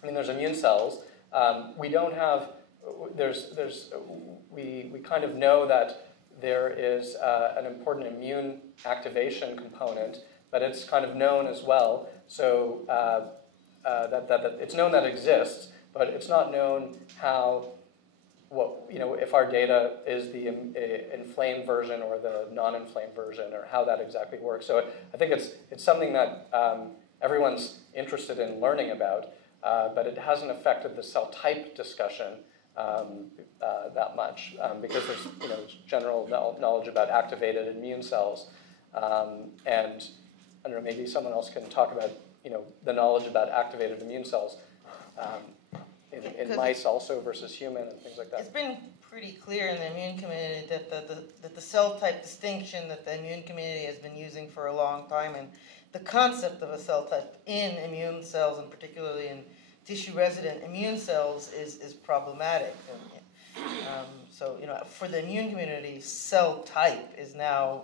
there's immune cells. We don't have, we kind of know that there is an important immune activation component, but it's kind of known as well. So that it's known that it exists, but it's not known how, if our data is the inflamed version or the non-inflamed version, or how that exactly works. So I think it's something that everyone's interested in learning about, but it hasn't affected the cell type discussion that much because there's general knowledge about activated immune cells, and I don't know, maybe someone else can talk about the knowledge about activated immune cells in mice also versus human and things like that. It's been pretty clear in the immune community that the cell type distinction that the immune community has been using for a long time, and the concept of a cell type in immune cells, and particularly in tissue-resident immune cells, is problematic. So for the immune community, cell type is now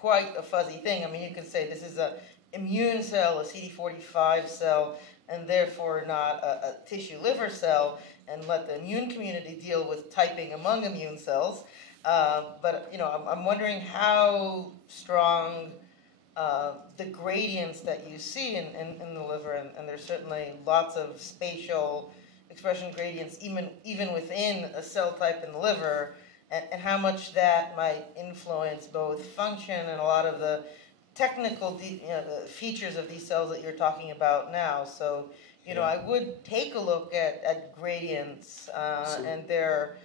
quite a fuzzy thing. I mean, you can say this is an immune cell, a CD45 cell, and therefore not a tissue liver cell, and let the immune community deal with typing among immune cells. But I'm wondering how strong the gradients that you see in the liver, and there's certainly lots of spatial expression gradients even within a cell type in the liver, and how much that might influence both function and a lot of the technical the features of these cells that you're talking about now. So, I would take a look at gradients and their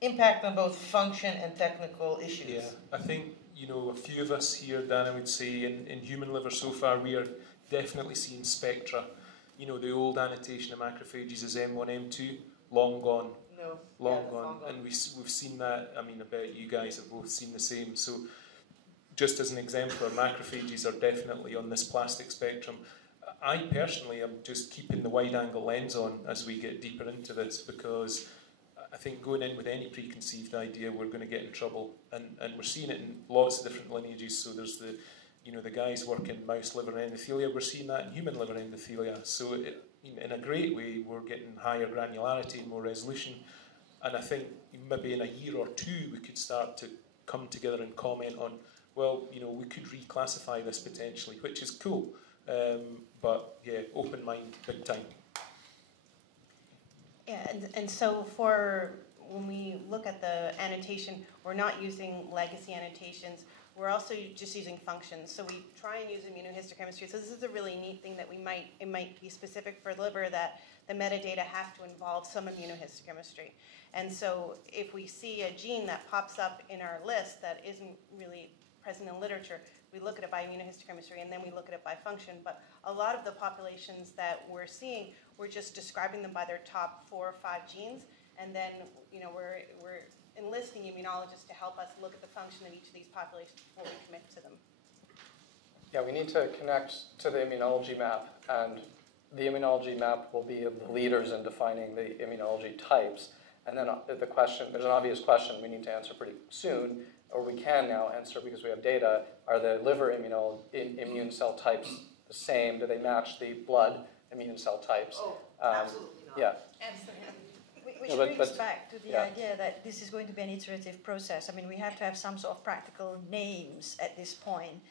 impact on both function and technical issues. Yeah, I think, a few of us here, Dan, I would say, in human liver so far, we are definitely seeing spectra. The old annotation of macrophages is M1, M2, long gone. No. Long gone. And we've seen that. I mean, I bet you guys have both seen the same. So just as an exemplar, macrophages are definitely on this plastic spectrum. I personally am just keeping the wide-angle lens on as we get deeper into this, because I think going in with any preconceived idea, we're going to get in trouble. And we're seeing it in lots of different lineages. So there's the guys working mouse liver endothelia. We're seeing that in human liver endothelia. So in a great way, we're getting higher granularity and more resolution. And I think maybe in a year or two, we could start to come together and comment on, well, we could reclassify this potentially, which is cool. But yeah, open mind, big time. Yeah, and so when we look at the annotation, we're not using legacy annotations. We're also just using functions. So we try and use immunohistochemistry. So this is a really neat thing that it might be specific for liver, that the metadata have to involve some immunohistochemistry. And so if we see a gene that pops up in our list that isn't really present in literature, we look at it by immunohistochemistry, and then we look at it by function. But a lot of the populations that we're seeing, we're just describing them by their top 4 or 5 genes, and then we're enlisting immunologists to help us look at the function of each of these populations before we commit to them. Yeah, we need to connect to the immunology map, and the immunology map will be the leaders in defining the immunology types. And then there's an obvious question we need to answer pretty soon, or we can now answer because we have data. Are the liver immune cell types the same? Do they match the blood immune cell types? Oh, absolutely not. Yeah. Absolutely. Which brings back to the idea that this is going to be an iterative process. I mean, we have to have some sort of practical names at this point.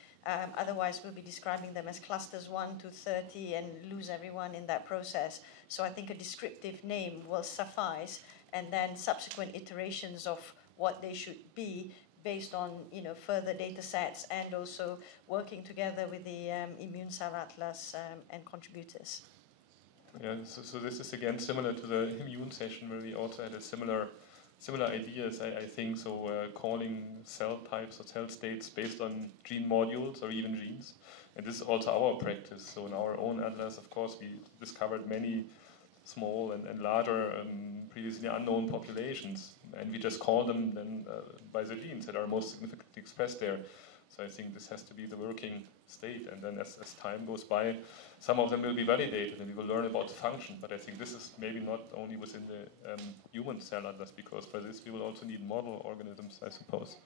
Otherwise, we'll be describing them as clusters 1 to 30 and lose everyone in that process. So I think a descriptive name will suffice, and then subsequent iterations of what they should be based on further data sets, and also working together with the Immune Cell Atlas and contributors. Yeah, so this is again similar to the immune session where we also had a similar ideas, I think. So calling cell types or cell states based on gene modules or even genes. And this is also our practice. So in our own atlas, of course, we discovered many small and larger previously unknown populations. And we just call them then by the genes that are most significantly expressed there. So I think this has to be the working state. And then as time goes by, some of them will be validated and we will learn about the function. But I think this is maybe not only within the human cell atlas, because for this we will also need model organisms, I suppose.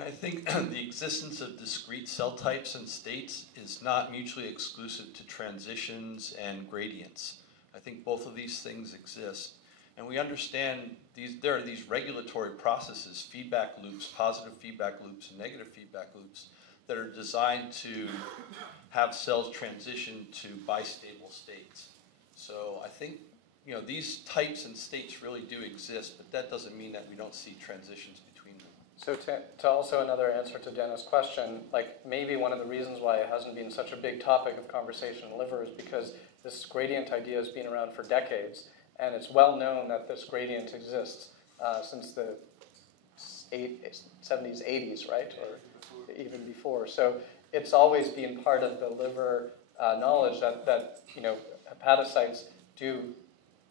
I think the existence of discrete cell types and states is not mutually exclusive to transitions and gradients. I think both of these things exist. And we understand there are these regulatory processes, feedback loops, positive feedback loops, and negative feedback loops, that are designed to have cells transition to bistable states. So I think these types and states really do exist, but that doesn't mean that we don't see transitions between them. So to also another answer to Dennis' question, maybe one of the reasons why it hasn't been such a big topic of conversation in liver is because this gradient idea has been around for decades, And it's well known that this gradient exists since the 70s, 80s, right? Or even before. So it's always been part of the liver knowledge that hepatocytes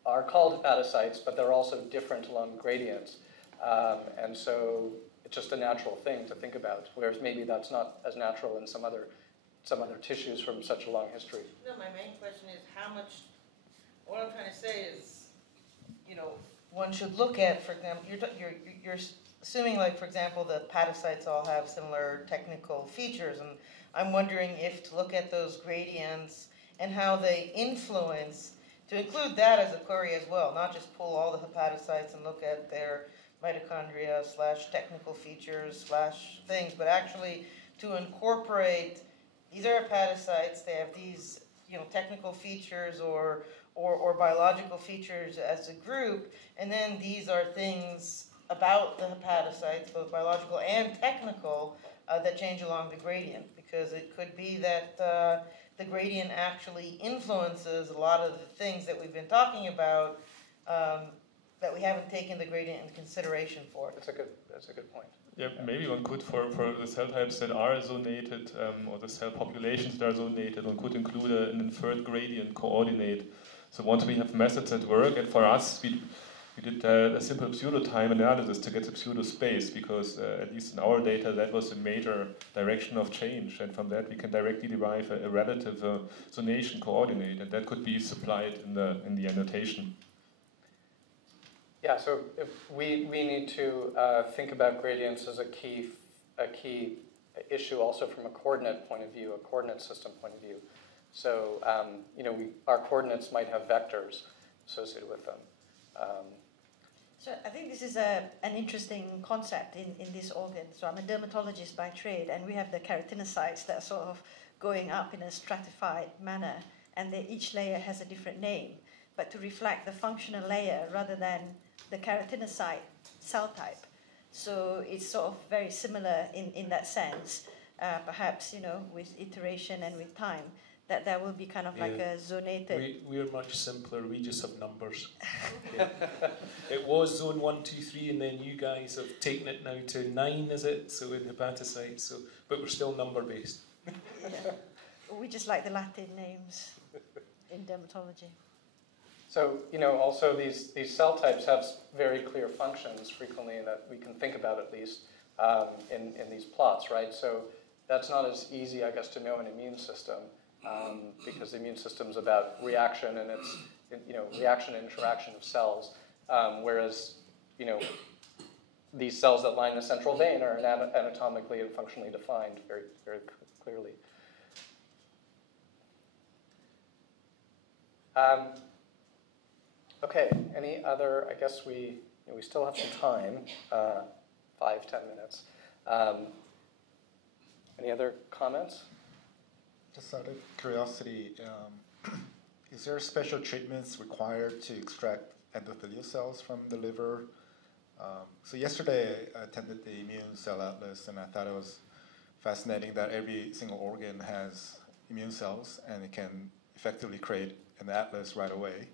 are called hepatocytes, but they're also different lung gradients. And so it's just a natural thing to think about, whereas maybe that's not as natural in some other tissues from such a long history. No, my main question is how much, what I'm trying to say is, one should look at, for example, you're assuming, like, for example, the hepatocytes all have similar technical features, and I'm wondering if to look at those gradients and how they influence, to include that as a query as well, not just pull all the hepatocytes and look at their mitochondria / technical features / things, but actually to incorporate, these are hepatocytes, they have these technical features or biological features as a group, and then these are things about the hepatocytes, both biological and technical, that change along the gradient, because it could be that the gradient actually influences a lot of the things that we've been talking about that we haven't taken the gradient into consideration for. That's a good point. Yeah, maybe one could, for the cell types that are zonated, or the cell populations that are zonated, one could include an inferred gradient coordinate. So once we have methods that work, and for us, we did a simple pseudo-time analysis to get the pseudo-space, because at least in our data, that was a major direction of change, and from that we can directly derive a relative zonation coordinate, and that could be supplied in the annotation. Yeah, so if we need to think about gradients as a key issue also from a coordinate point of view, a coordinate system point of view. So our coordinates might have vectors associated with them. So I think this is an interesting concept in this organ. So I'm a dermatologist by trade, and we have the keratinocytes that are sort of going up in a stratified manner, and each layer has a different name, but to reflect the functional layer rather than the keratinocyte cell type. So it's sort of very similar in that sense, perhaps, with iteration and with time, that there will be kind of like a zonated... We're much simpler, we just have numbers. It was zone 1, 2, 3, and then you guys have taken it now to 9, is it? So in hepatocytes, but we're still number-based. We just like the Latin names in dermatology. So, also these cell types have very clear functions frequently that we can think about, at least, in these plots, right? So that's not as easy, I guess, to know an immune system, because the immune system is about reaction and it's, reaction and interaction of cells, whereas, these cells that line the central vein are anatomically and functionally defined very, very clearly. Okay, any other, I guess we still have some time, 5-10 minutes. Any other comments? Just out of curiosity, is there special treatments required to extract endothelial cells from the liver? So yesterday I attended the Immune Cell Atlas, and I thought it was fascinating that every single organ has immune cells, and it can effectively create an atlas right away.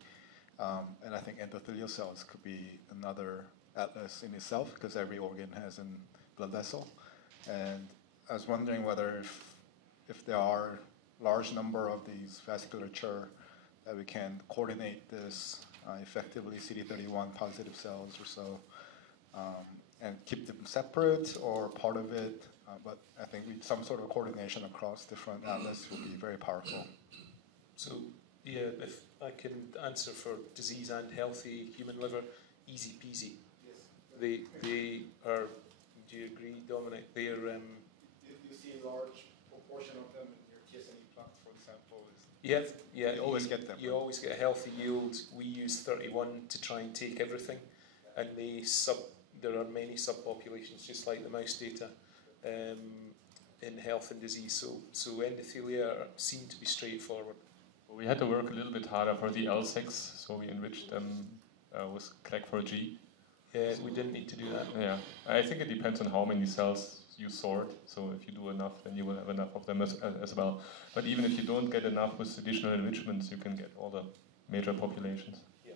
And I think endothelial cells could be another atlas in itself, because every organ has a blood vessel. And I was wondering whether if there are large number of these vasculature that we can coordinate this effectively CD31 positive cells or so, and keep them separate or part of it. But I think some sort of coordination across different atlas will be very powerful. So, yeah, if I can answer for disease and healthy human liver, easy peasy. Yes. They are, do you agree, Dominic? They are... If you see a large proportion of them in your TSNE plots, for example, yeah, you always get them. You always get a healthy yield. We use 31 to try and take everything, and there are many subpopulations, just like the mouse data, in health and disease. So endothelia seem to be straightforward. We had to work a little bit harder for the L6, so we enriched them with CLAC4G. Yeah, we didn't need to do that. Yeah, I think it depends on how many cells you sort. So if you do enough, then you will have enough of them as well. But even if you don't get enough with additional enrichments, you can get all the major populations. Yeah.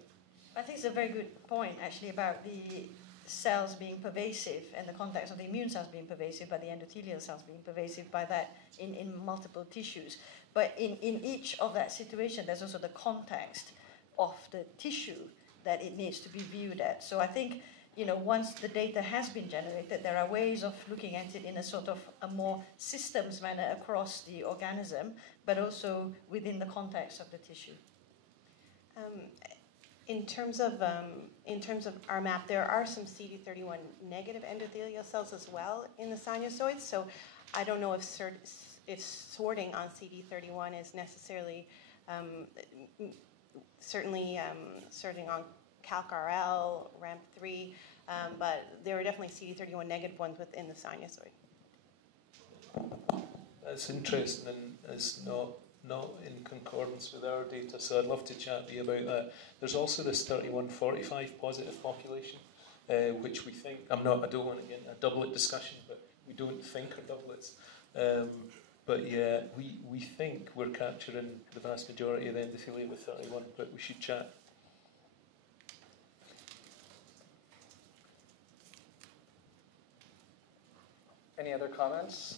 I think it's a very good point, actually, about the cells being pervasive and the context of the immune cells being pervasive, but the endothelial cells being pervasive by that in multiple tissues. But in each of that situation, there's also the context of the tissue that it needs to be viewed at. So I think, once the data has been generated, there are ways of looking at it in a sort of a more systems manner across the organism, but also within the context of the tissue. In terms of our map, there are some CD31 negative endothelial cells as well in the sinusoids. So I don't know if sorting on CD31 is necessarily certainly sorting on CalcRL, RAMP3, but there are definitely CD31 negative ones within the sinusoid. That's interesting, and it's not in concordance with our data, so I'd love to chat to you about that. There's also this 3145 positive population, which we think, I don't want to get into a doublet discussion, but we don't think are doublets. But yeah, we think we're capturing the vast majority of the endothelium with 31, but we should chat. Any other comments?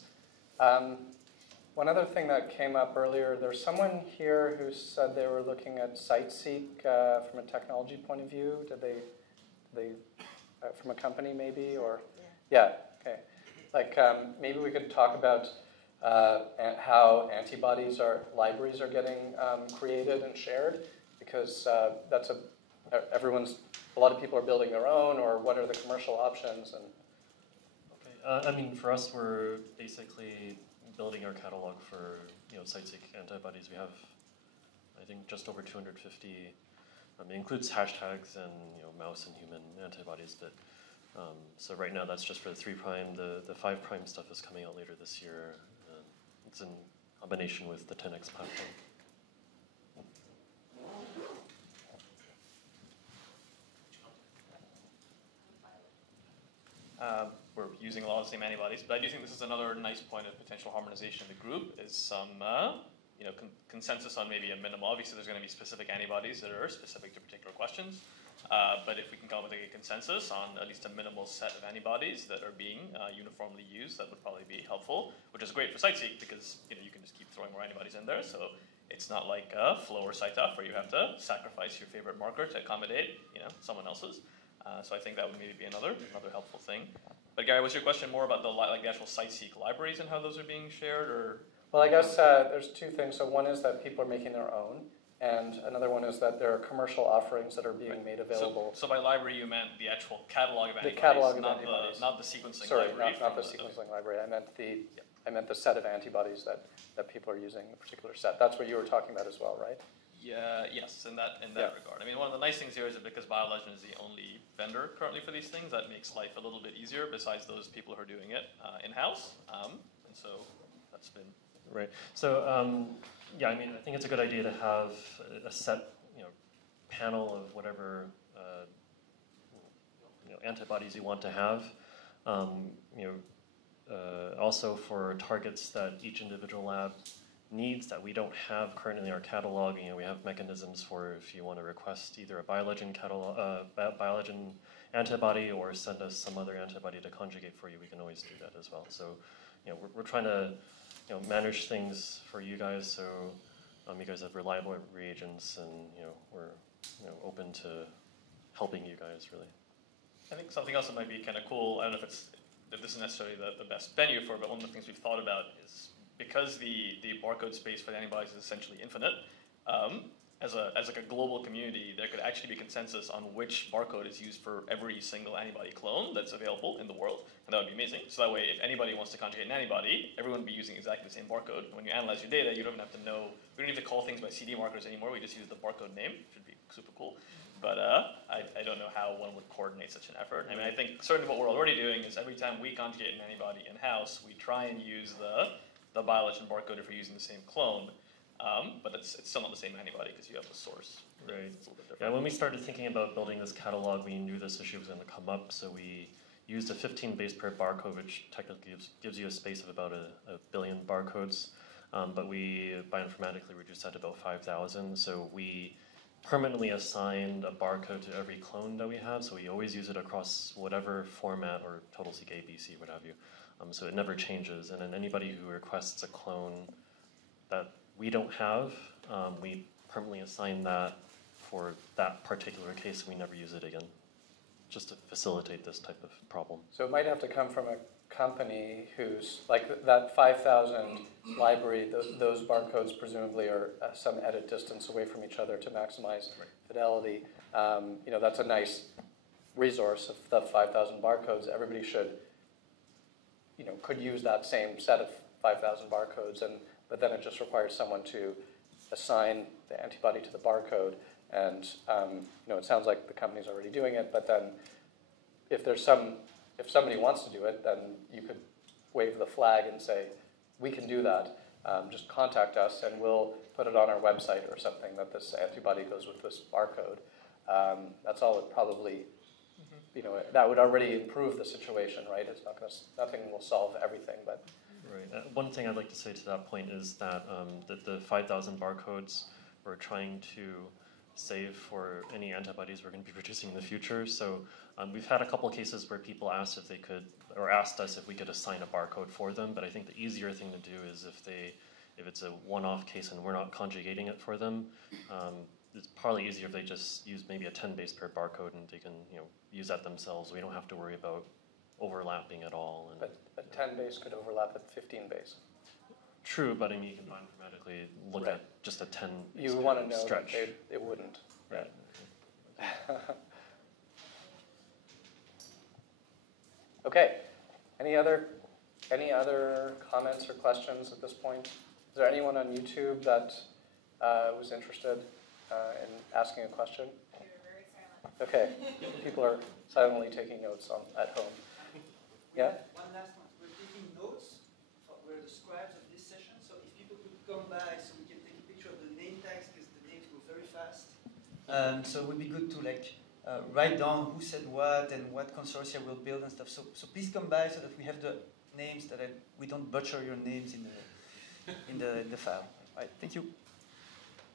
One other thing that came up earlier, there's someone here who said they were looking at SiteSeek from a technology point of view. Did they from a company maybe, or? Yeah, okay. Like maybe we could talk about how libraries are getting created and shared, because that's a lot of people are building their own, or what are the commercial options? And I mean, for us, we're basically building our catalog for SiteSeek antibodies. We have, I think, just over 250. It includes hashtags and mouse and human antibodies. But so right now, that's just for the 3'. The 5' stuff is coming out later this year. It's in combination with the 10x platform. We're using a lot of the same antibodies, but I do think this is another nice point of potential harmonization in the group, is some consensus on maybe a minimal. Obviously, there's going to be specific antibodies that are specific to particular questions, but if we can come up with a consensus on at least a minimal set of antibodies that are being uniformly used, that would probably be helpful, which is great for SiteSeek because you can just keep throwing more antibodies in there. So it's not like Flow or SciToF where you have to sacrifice your favorite marker to accommodate someone else's. So I think that would maybe be another helpful thing. But Gary, was your question more about the actual SiteSeek libraries and how those are being shared, or? Well, I guess there's two things. So one is that people are making their own, and another one is that there are commercial offerings that are being made available. So by library, you meant the actual catalog of antibodies, the catalog of antibodies. Not the sequencing Sorry, library. not the sequencing library. I meant the set of antibodies that people are using, a particular set. That's what you were talking about as well, right? Yeah, yes, in that regard. I mean, one of the nice things here is that because BioLegend is the only vendor currently for these things, that makes life a little bit easier besides those people who are doing it in-house. And so that's been... Right. So, yeah, I mean, I think it's a good idea to have a set, panel of whatever, antibodies you want to have. Also for targets that each individual lab needs that we don't have currently in our catalog. We have mechanisms for if you want to request either a BioLegend catalog, BioLegend antibody, or send us some other antibody to conjugate for you. We can always do that as well. So, we're trying to, manage things for you guys. So, you guys have reliable reagents, and we're open to helping you guys really. I think something else that might be kind of cool. I don't know if this is necessarily the best venue for, but one of the things we've thought about is, because the barcode space for the antibodies is essentially infinite, as like a global community, there could actually be consensus on which barcode is used for every single antibody clone that's available in the world, and that would be amazing. So that way, if anybody wants to conjugate an antibody, everyone would be using exactly the same barcode. When you analyze your data, you don't have to know, we don't need to call things by CD markers anymore, we just use the barcode name, which would be super cool. But I don't know how one would coordinate such an effort. I mean, I think certainly what we're already doing is every time we conjugate an antibody in-house, we try and use the BioLegend barcode if we're using the same clone, but it's still not the same antibody because you have the source. Right. It's a little bit different. Yeah, when we started thinking about building this catalog, we knew this issue was going to come up, so we used a 15 base pair barcode, which technically gives you a space of about a billion barcodes, but we bioinformatically reduced that to about 5,000. So we permanently assign a barcode to every clone that we have, so we always use it across whatever format or total-seq ABC, what have you. So it never changes, and then anybody who requests a clone that we don't have, we permanently assign that for that particular case, and we never use it again, just to facilitate this type of problem. So it might have to come from a company who's, like that 5,000 library, those barcodes presumably are some edit distance away from each other to maximize fidelity. You know, that's a nice resource of the 5,000 barcodes. Everybody should, you know, could use that same set of 5,000 barcodes, but then it just requires someone to assign the antibody to the barcode. And you know, it sounds like the company's already doing it, but then if somebody wants to do it, then you could wave the flag and say, we can do that. Just contact us and we'll put it on our website or something that this antibody goes with this barcode. That's all it probably, you know, that would already improve the situation, right? It's not going to, nothing will solve everything, but. Right. One thing I'd like to say to that point is that the 5,000 barcodes we're trying to save for any antibodies we're going to be producing in the future. So we've had a couple of cases where people asked if they could, or asked us if we could assign a barcode for them. But I think the easier thing to do is if it's a one-off case and we're not conjugating it for them, it's probably easier if they just use maybe a 10 base pair barcode and they can, you know, use that themselves. We don't have to worry about overlapping at all. And, but 10 base could overlap at 15 base. True, but I mean, you can bioinformatically look at just a 10 base You want to know stretch. that it wouldn't. Right. Okay. Any other comments or questions at this point? Is there anyone on YouTube that was interested in asking a question? You're very silent. Okay. People are silently taking notes at home. Yeah? One last one. We're taking notes. We're the scribes of this session. So if people could come by so we can take a picture of the name tags because the names go very fast. So it would be good to write down who said what and what consortia will build and stuff. So please come by so that we have the names, that we don't butcher your names in the file. All right, thank you.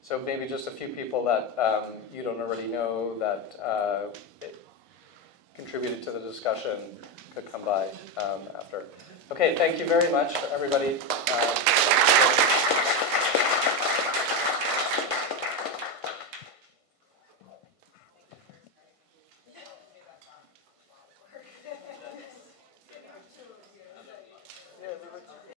So maybe just a few people that you don't already know that contributed to the discussion could come by after. Okay, thank you very much, everybody.